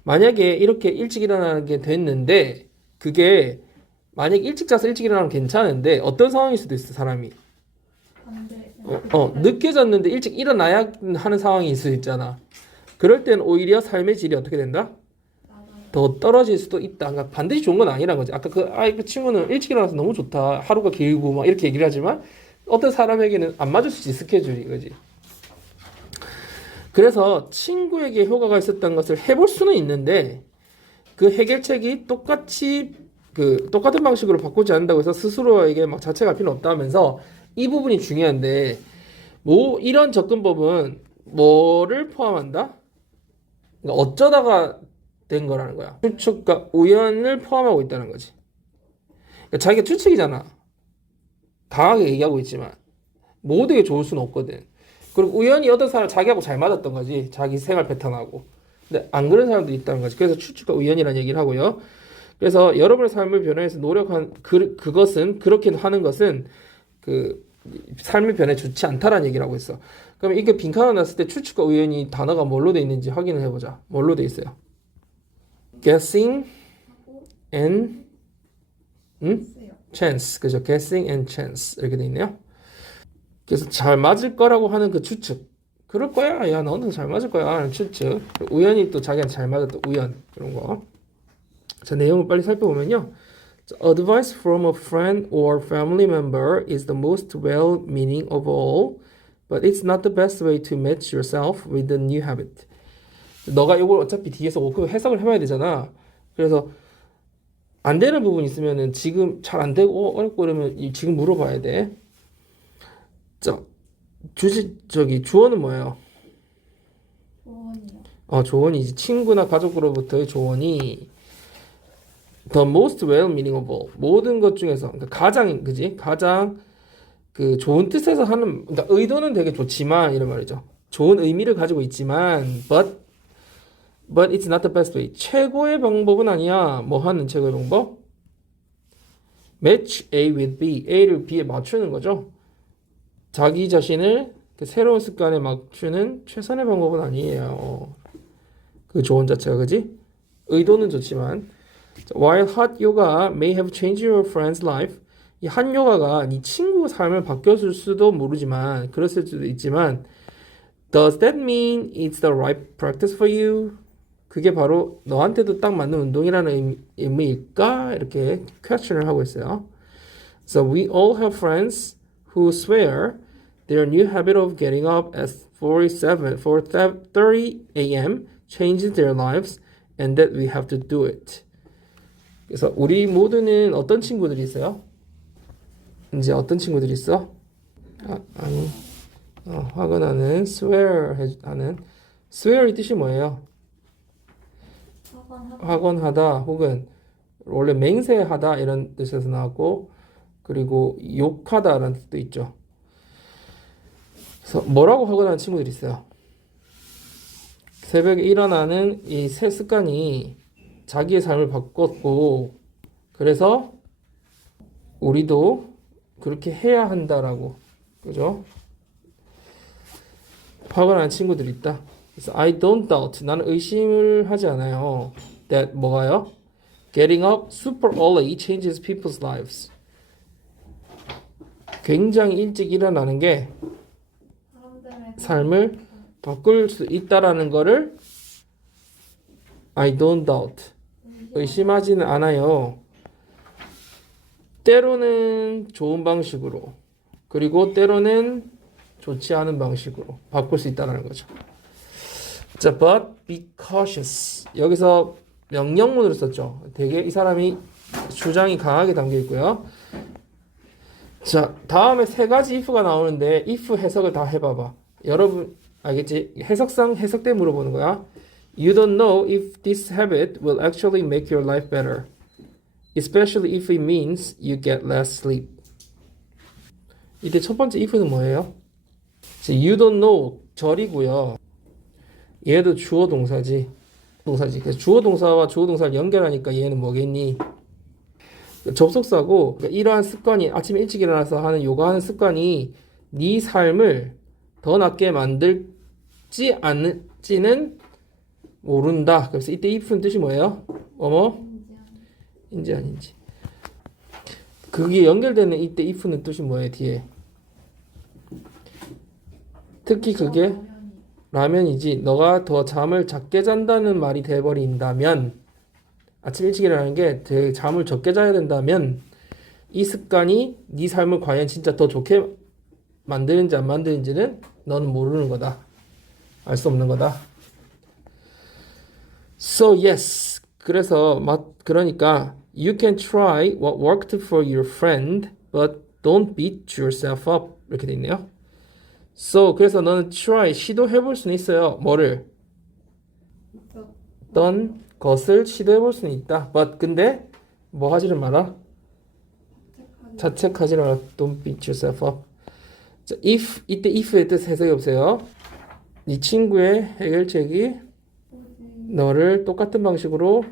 만약에 이렇게 일찍 일어나게 됐는데 그게 만약 일찍 자서 일찍 일어나면 괜찮은데 어떤 상황일 수도 있어 사람이. 반대. 늦게 잤는데 일찍 일어나야 하는 상황이 있을 수 있잖아. 그럴 땐 오히려 삶의 질이 어떻게 된다? 나가요. 더 떨어질 수도 있다. 그러니까 반드시 좋은 건 아니란 거지. 아까 그 친구는 일찍 일어나서 너무 좋다. 하루가 길고 막 이렇게 얘기를 하지만 어떤 사람에게는 안 맞을 수 있지 스케줄이 그지. 그래서 친구에게 효과가 있었던 것을 해볼 수는 있는데 그 해결책이 똑같은 방식으로 바꾸지 않는다고 해서 스스로에게 막 자책할 필요는 없다면서 이 부분이 중요한데 뭐 이런 접근법은 뭐를 포함한다? 그러니까 어쩌다가 된 거라는 거야. 추측과 우연을 포함하고 있다는 거지. 그러니까 자기가 추측이잖아. 강하게 얘기하고 있지만 모두에게 좋을 수는 없거든. 그리고 우연히 어떤 사람 자기하고 잘 맞았던 거지. 자기 생활 패턴하고. 근데 안 그런 사람도 있다는 거지. 그래서 추측과 우연이라는 얘기를 하고요. 그래서 여러분의 삶을 변화해서 노력한 그것은 그렇게 하는 것은 그 삶의 변화에 좋지 않다라는 얘기를 하고 있어. 그럼 이게 빈칸을 놨을 때 추측과 우연이 단어가 뭘로 돼 있는지 확인을 해보자. 뭘로 돼 있어요? guessing 하고 and 쓰요. chance. 그죠? guessing and chance 이렇게 돼 있네요. 그래서 잘 맞을 거라고 하는 그 추측. 그럴 거야. 야, 너는 잘 맞을 거야. 하는 추측. 우연히 또 자기한테 잘 맞았던 우연. 이런 거. 자, 내용을 빨리 살펴보면요. Advice from a friend or family member is the most well-meaning of all, but it's not the best way to match yourself with the new habit. 너가 이걸 어차피 뒤에서 그 해석을 해봐야 되잖아. 그래서 안 되는 부분 있으면은 지금 잘 안 되고 어렵고 그러면 지금 물어봐야 돼. 자, 주어는 뭐예요? 조언이요. 조언이지. 친구나 가족으로부터의 조언이 the most well-meaning of all. 모든 것 중에서 그러니까 가장 그 좋은 뜻에서 하는 그러니까 의도는 되게 좋지만 이런 말이죠. 좋은 의미를 가지고 있지만 but it's not the best way. 최고의 방법은 아니야. 뭐 하는 최고의 방법? match A with B. A를 B에 맞추는 거죠. 자기 자신을 새로운 습관에 맞추는 최선의 방법은 아니에요. 그 조언 자체가 그지? 의도는 좋지만 while hot yoga may have changed your friend's life 이 핫 요가가 네 친구 삶을 바뀌었을 수도 모르지만 그랬을 수도 있지만 does that mean it's the right practice for you? 그게 바로 너한테도 딱 맞는 운동이라는 의미일까? 이렇게 question을 하고 있어요. So we all have friends who swear their new habit of getting up at 4:30 a.m. changes their lives and that we have to do it. 그래서 우리 모두는 어떤 친구들이 있어요? 이제 어떤 친구들이 있어? 아니 확언하는 swear하는 swear의 뜻이 뭐예요? 확언하다 혹은 원래 맹세하다 이런 뜻에서 나왔고 그리고 욕하다라는 뜻도 있죠. 그래서 뭐라고 확언하는 친구들이 있어요? 새벽에 일어나는 이 새 습관이 자기의 삶을 바꿨고 그래서 우리도 그렇게 해야 한다라고 그죠? 확언하는 친구들이 있다. 그래서 I don't doubt 나는 의심을 하지 않아요. That 뭐가요? Getting up super early changes people's lives. 굉장히 일찍 일어나는 게 사람들의 삶을 바꿀 수 있다라는 거를 I don't doubt 의심하지는 않아요. 때로는 좋은 방식으로 그리고 때로는 좋지 않은 방식으로 바꿀 수 있다는 거죠. 자, but be cautious. 여기서 명령문으로 썼죠. 되게 이 사람이 주장이 강하게 담겨 있고요. 자, 다음에 세 가지 if가 나오는데 if 해석을 다 해봐봐. 여러분 알겠지? 해석 때 물어보는 거야. You don't know if this habit will actually make your life better. Especially if it means you get less sleep. 이때 첫 번째 if는 뭐예요? You don't know 절이고요. 얘도 주어 동사지. 그래서 주어 동사와 주어 동사를 연결하니까 얘는 뭐겠니? 접속사고 그러니까 이러한 습관이 아침에 일찍 일어나서 하는 요가하는 습관이 네 삶을 더 낫게 만들지 않을지는 모른다. 그래서 이때 if는 뜻이 뭐예요? 인지 아닌지. 그게 연결되는 이때 if는 뜻이 뭐예요, 뒤에? 특히 그게 라면이 라면이지. 너가 더 잠을 작게 잔다는 말이 돼버린다면, 아침 일찍 일어나는 게 되게 잠을 적게 자야 된다면, 이 습관이 네 삶을 과연 진짜 더 좋게 만드는지 안 만드는지는 너는 모르는 거다. 알 수 없는 거다. So yes. 그래서 그러니까 you can try what worked for your friend, but don't beat yourself up. 이렇게 돼 있네요. So 그래서 너는 try 시도해 볼 수는 있어요. 뭐를? 어떤 것을 시도해 볼 수는 있다. But 근데 뭐 하지를 마라. 자책하지 마라. Don't beat yourself up. 자, if 이때 if의 뜻 해석이 없어요. 네 친구의 해결책이 너를 똑같은 방식으로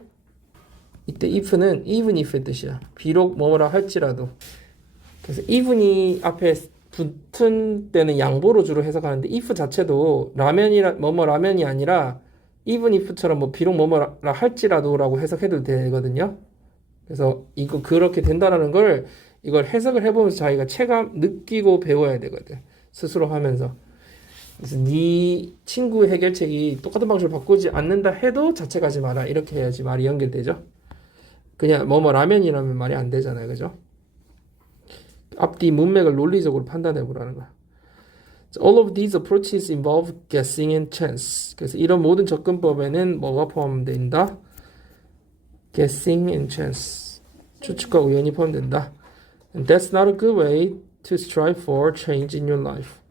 이때 if는 even if의 뜻이야. 비록 뭐뭐라 할지라도. 그래서 even이 앞에 붙은 때는 양보로 주로 해석하는데 if 자체도 라면이라 뭐뭐 라면이 아니라 even if처럼 뭐 비록 뭐뭐라 할지라도라고 해석해도 되거든요. 그래서 이거 그렇게 된다라는 걸 이걸 해석을 해보면서 자기가 체감 느끼고 배워야 되거든. 스스로 하면서. 그래서 네 친구의 해결책이 똑같은 방식으로 바꾸지 않는다 해도 자책하지 마라. 이렇게 해야지 말이 연결되죠. 그냥 뭐뭐 라면이라면 말이 안 되잖아요. 그죠? 앞뒤 문맥을 논리적으로 판단해 보라는 거야. All of these approaches involve guessing and chance. 그래서 이런 모든 접근법에는 뭐가 포함된다? Guessing and chance. 추측과 우연이 포함된다. And that's not a good way to strive for change in your life.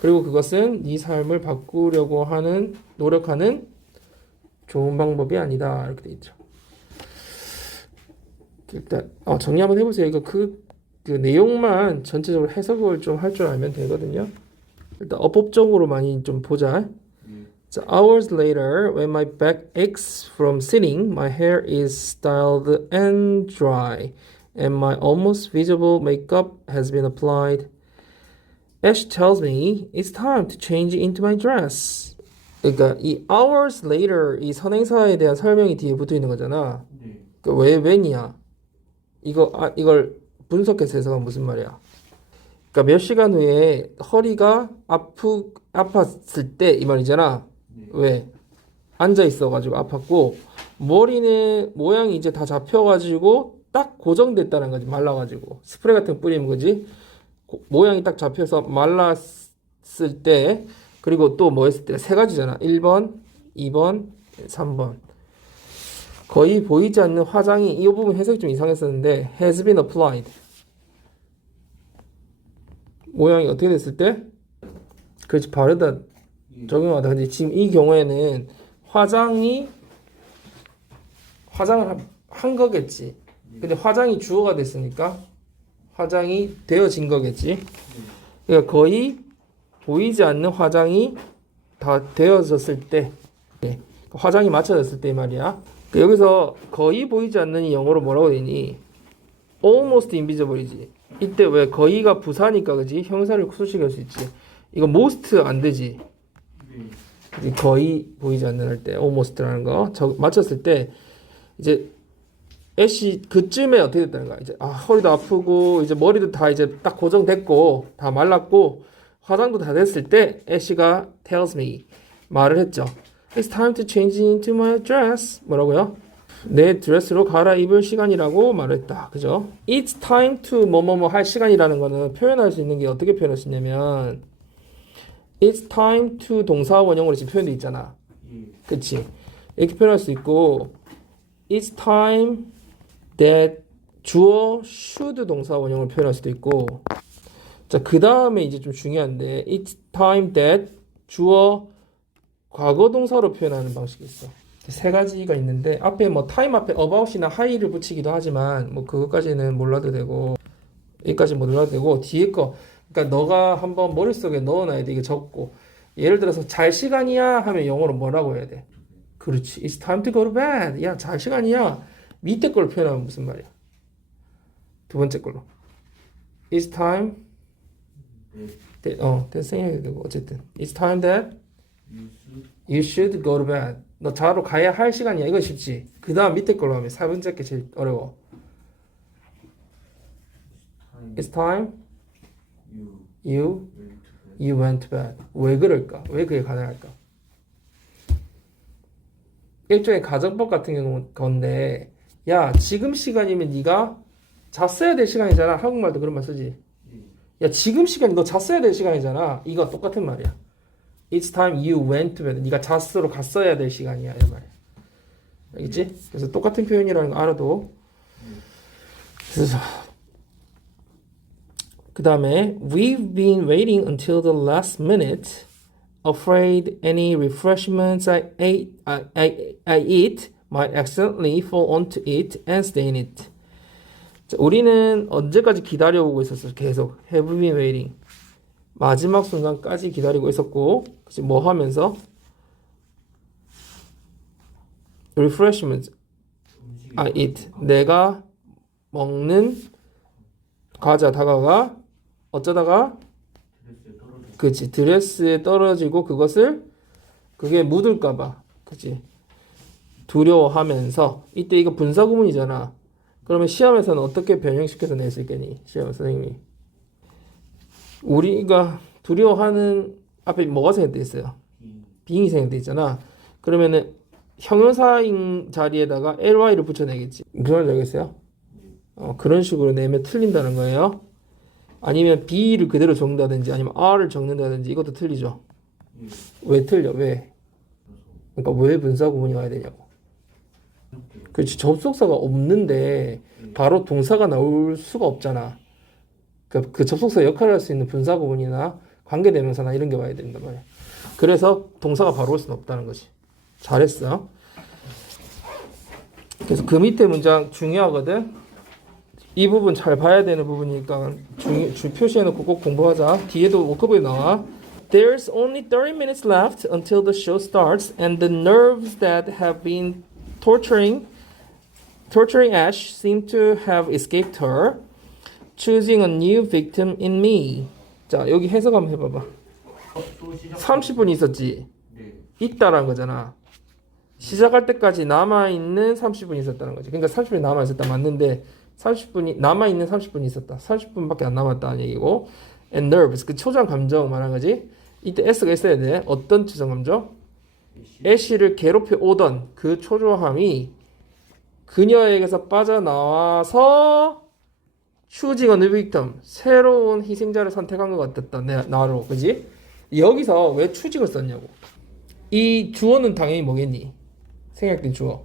그리고 그것은 네 삶을 바꾸려고 하는 노력하는 좋은 방법이 아니다. 이렇게 돼 있죠. 일단 정리 한번 해보세요. 이거 그 내용만 전체적으로 해석을 좀 할 줄 알면 되거든요. 일단 어법적으로 많이 좀 보자. So hours later, when my back aches from sitting, my hair is styled and dry, and my almost visible makeup has been applied. Ash tells me it's time to change into my dress. 그러니까 이 hours later 이 선행사에 대한 설명이 뒤에 붙어 있는 거잖아. 그러니까 왜 when이야? 이걸 분석해서 해석하면 무슨 말이야? 그러니까 몇 시간 후에 허리가 아팠을 때 이 말이잖아. 왜? 앉아 있어가지고 아팠고 머리는 모양이 이제 다 잡혀가지고 딱 고정됐다는 거지. 말라가지고 스프레이 같은 거 뿌리는 거지. 모양이 딱 잡혀서 말랐을 때 그리고 또 뭐 했을 때 세 가지잖아. 1번, 2번, 3번. 거의 보이지 않는 화장이 이 부분 해석이 좀 이상했었는데 has been applied. 모양이 어떻게 됐을 때? 그렇지 바르다 적용하다. 근데 지금 이 경우에는 화장을 한 거겠지. 근데 화장이 주어가 됐으니까 화장이 되어진 거겠지. 그러니까 거의 보이지 않는 화장이 다 되어졌을 때, 화장이 맞춰졌을 때 말이야. 여기서 거의 보이지 않는 이 영어로 뭐라고 되니? almost invisible이지. 이때 왜 거의가 부사니까 그지? 형사를 수식할 수 있지. 이거 most 안 되지. 거의 보이지 않는 할 때 almost라는 거 맞췄을 때 이제 애쉬 그쯤에 어떻게 됐다는 거야. 이제 허리도 아프고 이제 머리도 다 이제 딱 고정됐고 다 말랐고 화장도 다 됐을 때 애쉬가 tells me 말을 했죠. It's time to change into my dress. 뭐라고요? 내 드레스로 갈아입을 시간이라고 말했다. 그죠? It's time to 뭐뭐뭐 할 시간이라는 거는 표현할 수 있는 게 어떻게 표현할 수 있냐면 It's time to 동사 원형으로 지금 표현되어 있잖아. 그치? 이렇게 표현할 수 있고 It's time that 주어 should 동사 원형을 표현할 수도 있고 자, 그 다음에 이제 좀 중요한데 It's time that 주어 과거 동사로 표현하는 방식이 있어. 세 가지가 있는데 앞에 뭐 time 앞에 about이나 high를 붙이기도 하지만 뭐 그것까지는 몰라도 되고 여기까지 못 몰라도 되고 뒤에 거 그러니까 너가 한번 머릿속에 넣어놔야 돼. 이게 적고 예를 들어서 잘 시간이야 하면 영어로 뭐라고 해야 돼? 그렇지. It's time to go to bed. 야, 잘 시간이야. 밑에 걸로 표현하면 무슨 말이야? 두 번째 걸로. It's time. 생각해도 되고 어쨌든. It's time that you should go to bed. 너 자러 가야 할 시간이야. 이거 쉽지. 그 다음 밑에 걸로 하면 세 번째 게 제일 어려워. It's time You you went to bed. you went to bed. 왜 그럴까? 왜 그게 가능할까? 일종의 가정법 같은 건데, 야, 지금 시간이면 네가 잤어야 될 시간이잖아. 한국말도 그런 말 쓰지. 예. 야, 지금 시간이 너 잤어야 될 시간이잖아. 이거 똑같은 말이야. It's time you went to bed. 네가 잤으러 갔어야 될 시간이야. 이 말이야. 알겠지? 그래서 똑같은 표현이라는 거 알아도. 그래서 그 다음에 We've been waiting until the last minute, afraid any refreshments I eat might accidentally fall onto it and stain it. 자, 우리는 언제까지 기다려오고 있었어? 계속 have been waiting. 마지막 순간까지 기다리고 있었고, 그치, 뭐 하면서? refreshments I eat. 내가 먹는 과자 다가가 어쩌다가 드레스에 떨어져. 그치 드레스에 떨어지고 그게 묻을까봐 그치 두려워하면서 이때 이거 분사구문이잖아. 그러면 시험에서는 어떻게 변형시켜서 낼 수 있겠니? 시험 선생님이 우리가 두려워하는 앞에 뭐가 생략돼 있어요? 빙이 생략돼 있잖아. 그러면은 형용사인 자리에다가 ly를 붙여내겠지. 무슨 말인지 알겠어요? 그런 식으로 내면 틀린다는 거예요. 아니면 B를 그대로 적는다든지 아니면 R을 적는다든지 이것도 틀리죠. 왜 틀려? 왜? 그러니까 왜 분사구문이 와야 되냐고. 그렇지. 접속사가 없는데 바로 동사가 나올 수가 없잖아. 그 접속사 역할을 할 수 있는 분사구문이나 관계대명사나 이런 게 와야 된단 말이야. 그래서 동사가 바로 올 수는 없다는 거지. 잘했어. 그래서 그 밑에 문장 중요하거든. 이 부분 잘 봐야 되는 부분이니까 표시해놓고 꼭 공부하자. 뒤에도 워크북에 나와. There's only 30 minutes left until the show starts, and the nerves that have been torturing Ash seem to have escaped her, choosing a new victim in me. 자, 여기 해석 한번 해봐봐. 또 시작. 30분 있었지? 네. 있다라는 거잖아. 시작할 때까지 남아있는 30분이 있었다는 거지. 그러니까 30분이 남아있었다 맞는데 30분이 남아있는 30분이 있었다. 30분밖에 안 남았다는 얘기고 and nerves 그 초조한 감정 말하는 거지. 이때 S가 있어야 돼. 어떤 초조한 감정? 애쉬를 괴롭혀 오던 그 초조함이 그녀에게서 빠져나와서 choosing a new victim 새로운 희생자를 선택한 것 같았다. 나로 그지? 여기서 왜 choosing을 썼냐고. 이 주어는 당연히 뭐겠니? 생략된 주어.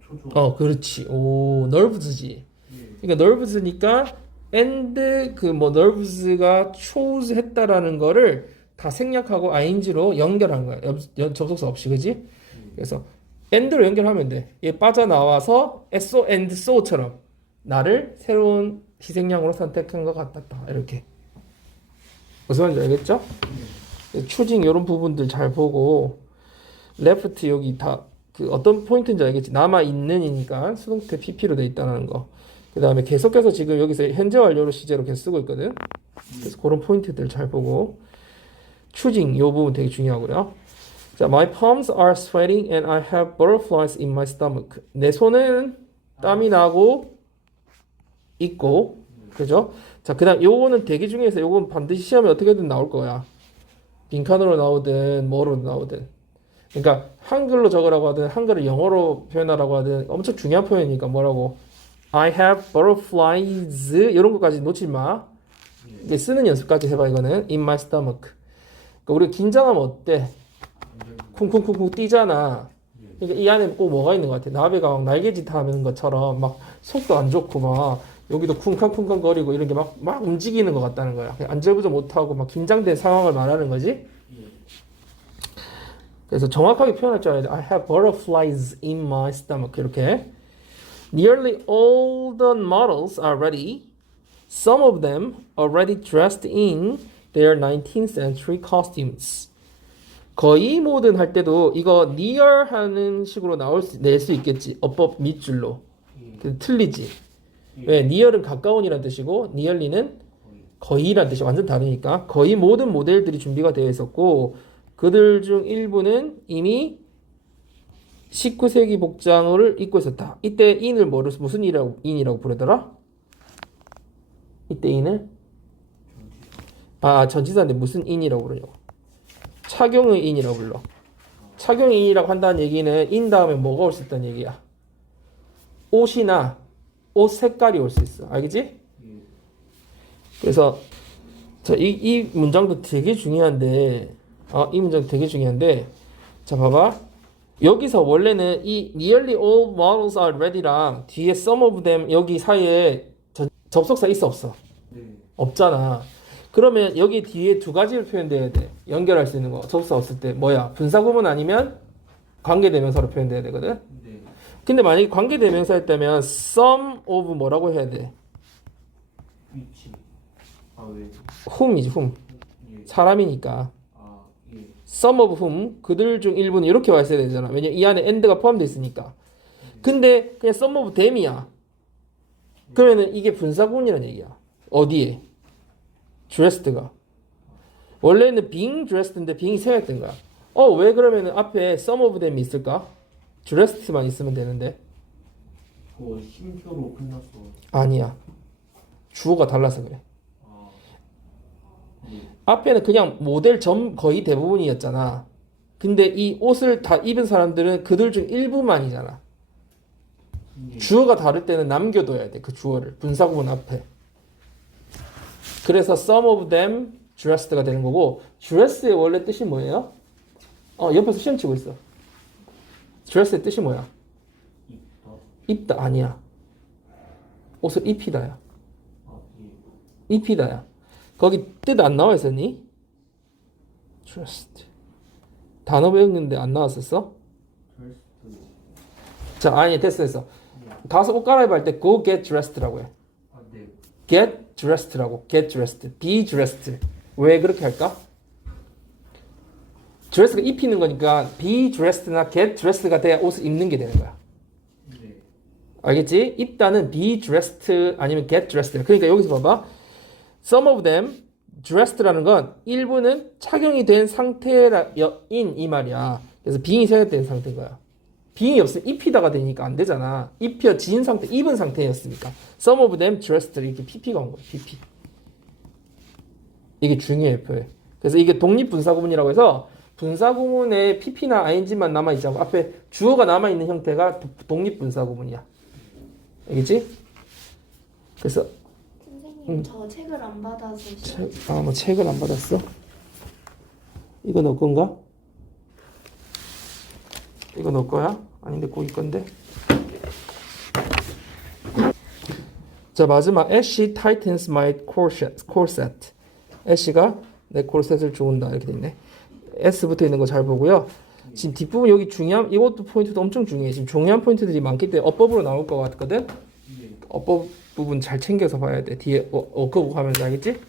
초조. 그렇지. 오, nervous지. 예. 그러니까 nervous니까 and 그 뭐 nervous가 chose 했다라는 거를 다 생략하고 ing로 연결한 거야. 접속사 없이, 그지? 그래서 and로 연결하면 돼. 얘 빠져나와서 so and so처럼 나를 새로운 희생양으로 선택한 것 같았다. 이렇게. 무슨 말인지 알겠죠? choosing 이런 부분들 잘 보고 left 여기 다 그 어떤 포인트인지 알겠지? 남아 있는이니까 수동태 PP로 돼 있다는 거. 그 다음에 계속해서 지금 여기서 현재 완료로 시제로 계속 쓰고 있거든. 그래서 그런 포인트들 잘 보고 choosing 이 부분 되게 중요하고요. 자, my palms are sweating and I have butterflies in my stomach. 내 손은 땀이 나고 있고, 그죠? 자, 그다음 요거는 대기 중에서 요건 반드시 시험에 어떻게든 나올 거야. 빈칸으로 나오든 뭐로 나오든. 그러니까 한글로 적으라고 하든 한글을 영어로 표현하라고 하든 엄청 중요한 표현이니까 뭐라고 I have butterflies 이런 것까지 놓치지 마. 이제 쓰는 연습까지 해봐. 이거는 in my stomach. 그러니까 우리가 긴장하면 어때? 쿵쿵쿵쿵 뛰잖아. 그러니까 이 안에 꼭 뭐가 있는 것 같아. 나비가 막 날개짓 하는 것처럼 막 속도 안 좋고 막 여기도 쿵쾅쿵쾅 거리고 이런 게 막 움직이는 것 같다는 거야. 안절부절 못하고 막 긴장된 상황을 말하는 거지. 그래서 정확하게 표현할 줄 알아야 돼. I have butterflies in my stomach. 이렇게. Nearly all the models are ready. Some of them already dressed in their 19th century costumes. 거의 모든 할 때도 이거 near 하는 식으로 낼 수 있겠지. 어법 밑줄로. 틀리지. 왜? near은 가까운이란 뜻이고 nearly는 거의란 뜻이 완전 다르니까 거의 모든 모델들이 준비가 되어 있었고 그들 중 일부는 이미 19세기 복장을 입고 있었다. 이때 in을 무슨 in이라고 부르더라? 이때 in을 전치사인데 무슨 in이라고 부르냐고. 착용의 in이라고 불러. 착용의 in이라고 한다는 얘기는 in 다음에 뭐가 올 수 있다는 얘기야. 옷이나 옷 색깔이 올 수 있어. 알겠지? 예. 그래서 자, 이 문장도 되게 중요한데 이 문장 되게 중요한데 자 봐봐. 여기서 원래는 이 nearly all models are ready랑 뒤에 some of them 여기 사이에 접속사 있어 없어? 네. 없잖아. 그러면 여기 뒤에 두 가지로 표현돼야 돼. 연결할 수 있는 거. 접속사 없을 때 뭐야? 분사구문 아니면 관계대명사로 표현돼야 되거든. 네. 근데 만약에 관계대명사였다면 some of 뭐라고 해야 돼? 위치. 왜? whom이지 whom. 예. 사람이니까. 예. some of whom 그들 중 일부는 이렇게 와 있어야 되잖아. 왜냐면 이 안에 and가 포함되어 있으니까. 근데 그냥 some of them이야. 그러면은 이게 분사구문이라는 얘기야. 어디에? dressed가. 원래는 being dressed인데 being이 생겼던 거야. 왜 그러면은 앞에 some of them이 있을까? dressed만 있으면 되는데. 그거 쉼표로 끝났어. 아니야. 주어가 달라서 그래. 예. 앞에는 그냥 모델 거의 대부분이었잖아. 근데 이 옷을 다 입은 사람들은 그들 중 일부만이잖아. 예. 주어가 다를 때는 남겨둬야 돼. 그 주어를. 분사구문 앞에. 그래서 some of them dressed가 되는 거고 dress의 원래 뜻이 뭐예요? 옆에서 시험 치고 있어. dress의 뜻이 뭐야? 입다. 입다 아니야. 옷을 입히다야. 예. 입히다야. 거기 뜻 안 나와 있었니? dressed. 단어 배웠는데 안 나왔었어? 드레스드. 자, 아니 됐어. 가서 옷 갈아입을 할 때 go get dressed라고 해. 네. get dressed라고. get dressed. be dressed. 왜 그렇게 할까? dress가 입히는 거니까 be dressed나 get dressed가 돼야 옷을 입는 게 되는 거야. 네. 알겠지? 입다는 be dressed 아니면 get dressed. 그러니까 여기서 봐봐. some of them dressed라는 건 일부는 착용이 된 상태인 이 말이야. 그래서 being이 생략된 상태인 거야. being이 없으면 입히다가 되니까 안 되잖아. 입혀진 상태, 입은 상태였으니까. some of them dressed 이렇게 pp가 온 거야. pp. 이게 중요해 표현. 그래서 이게 독립분사구문이라고 해서 분사구문에 pp나 ing만 남아있지 않고 앞에 주어가 남아있는 형태가 독립분사구문이야. 알겠지? 그래서 선생님 저 책을 안 받아서 뭐 책을 안 받았어? 이거 너 건가? 이거 너 거야? 아닌데 고기 건데. 자 마지막 Ashley tightens my corset. 애쉬가 내 콜셋을 조은다 이렇게 돼 있네. S 붙어 있는 거 잘 보고요. 지금 뒷부분 여기 중요한 이것도 포인트도 엄청 중요해. 지금 중요한 포인트들이 많기 때문에 어법으로 나올 것 같거든. 예. 어법 부분 잘 챙겨서 봐야 돼. 뒤에 어그고 하면서 알겠지?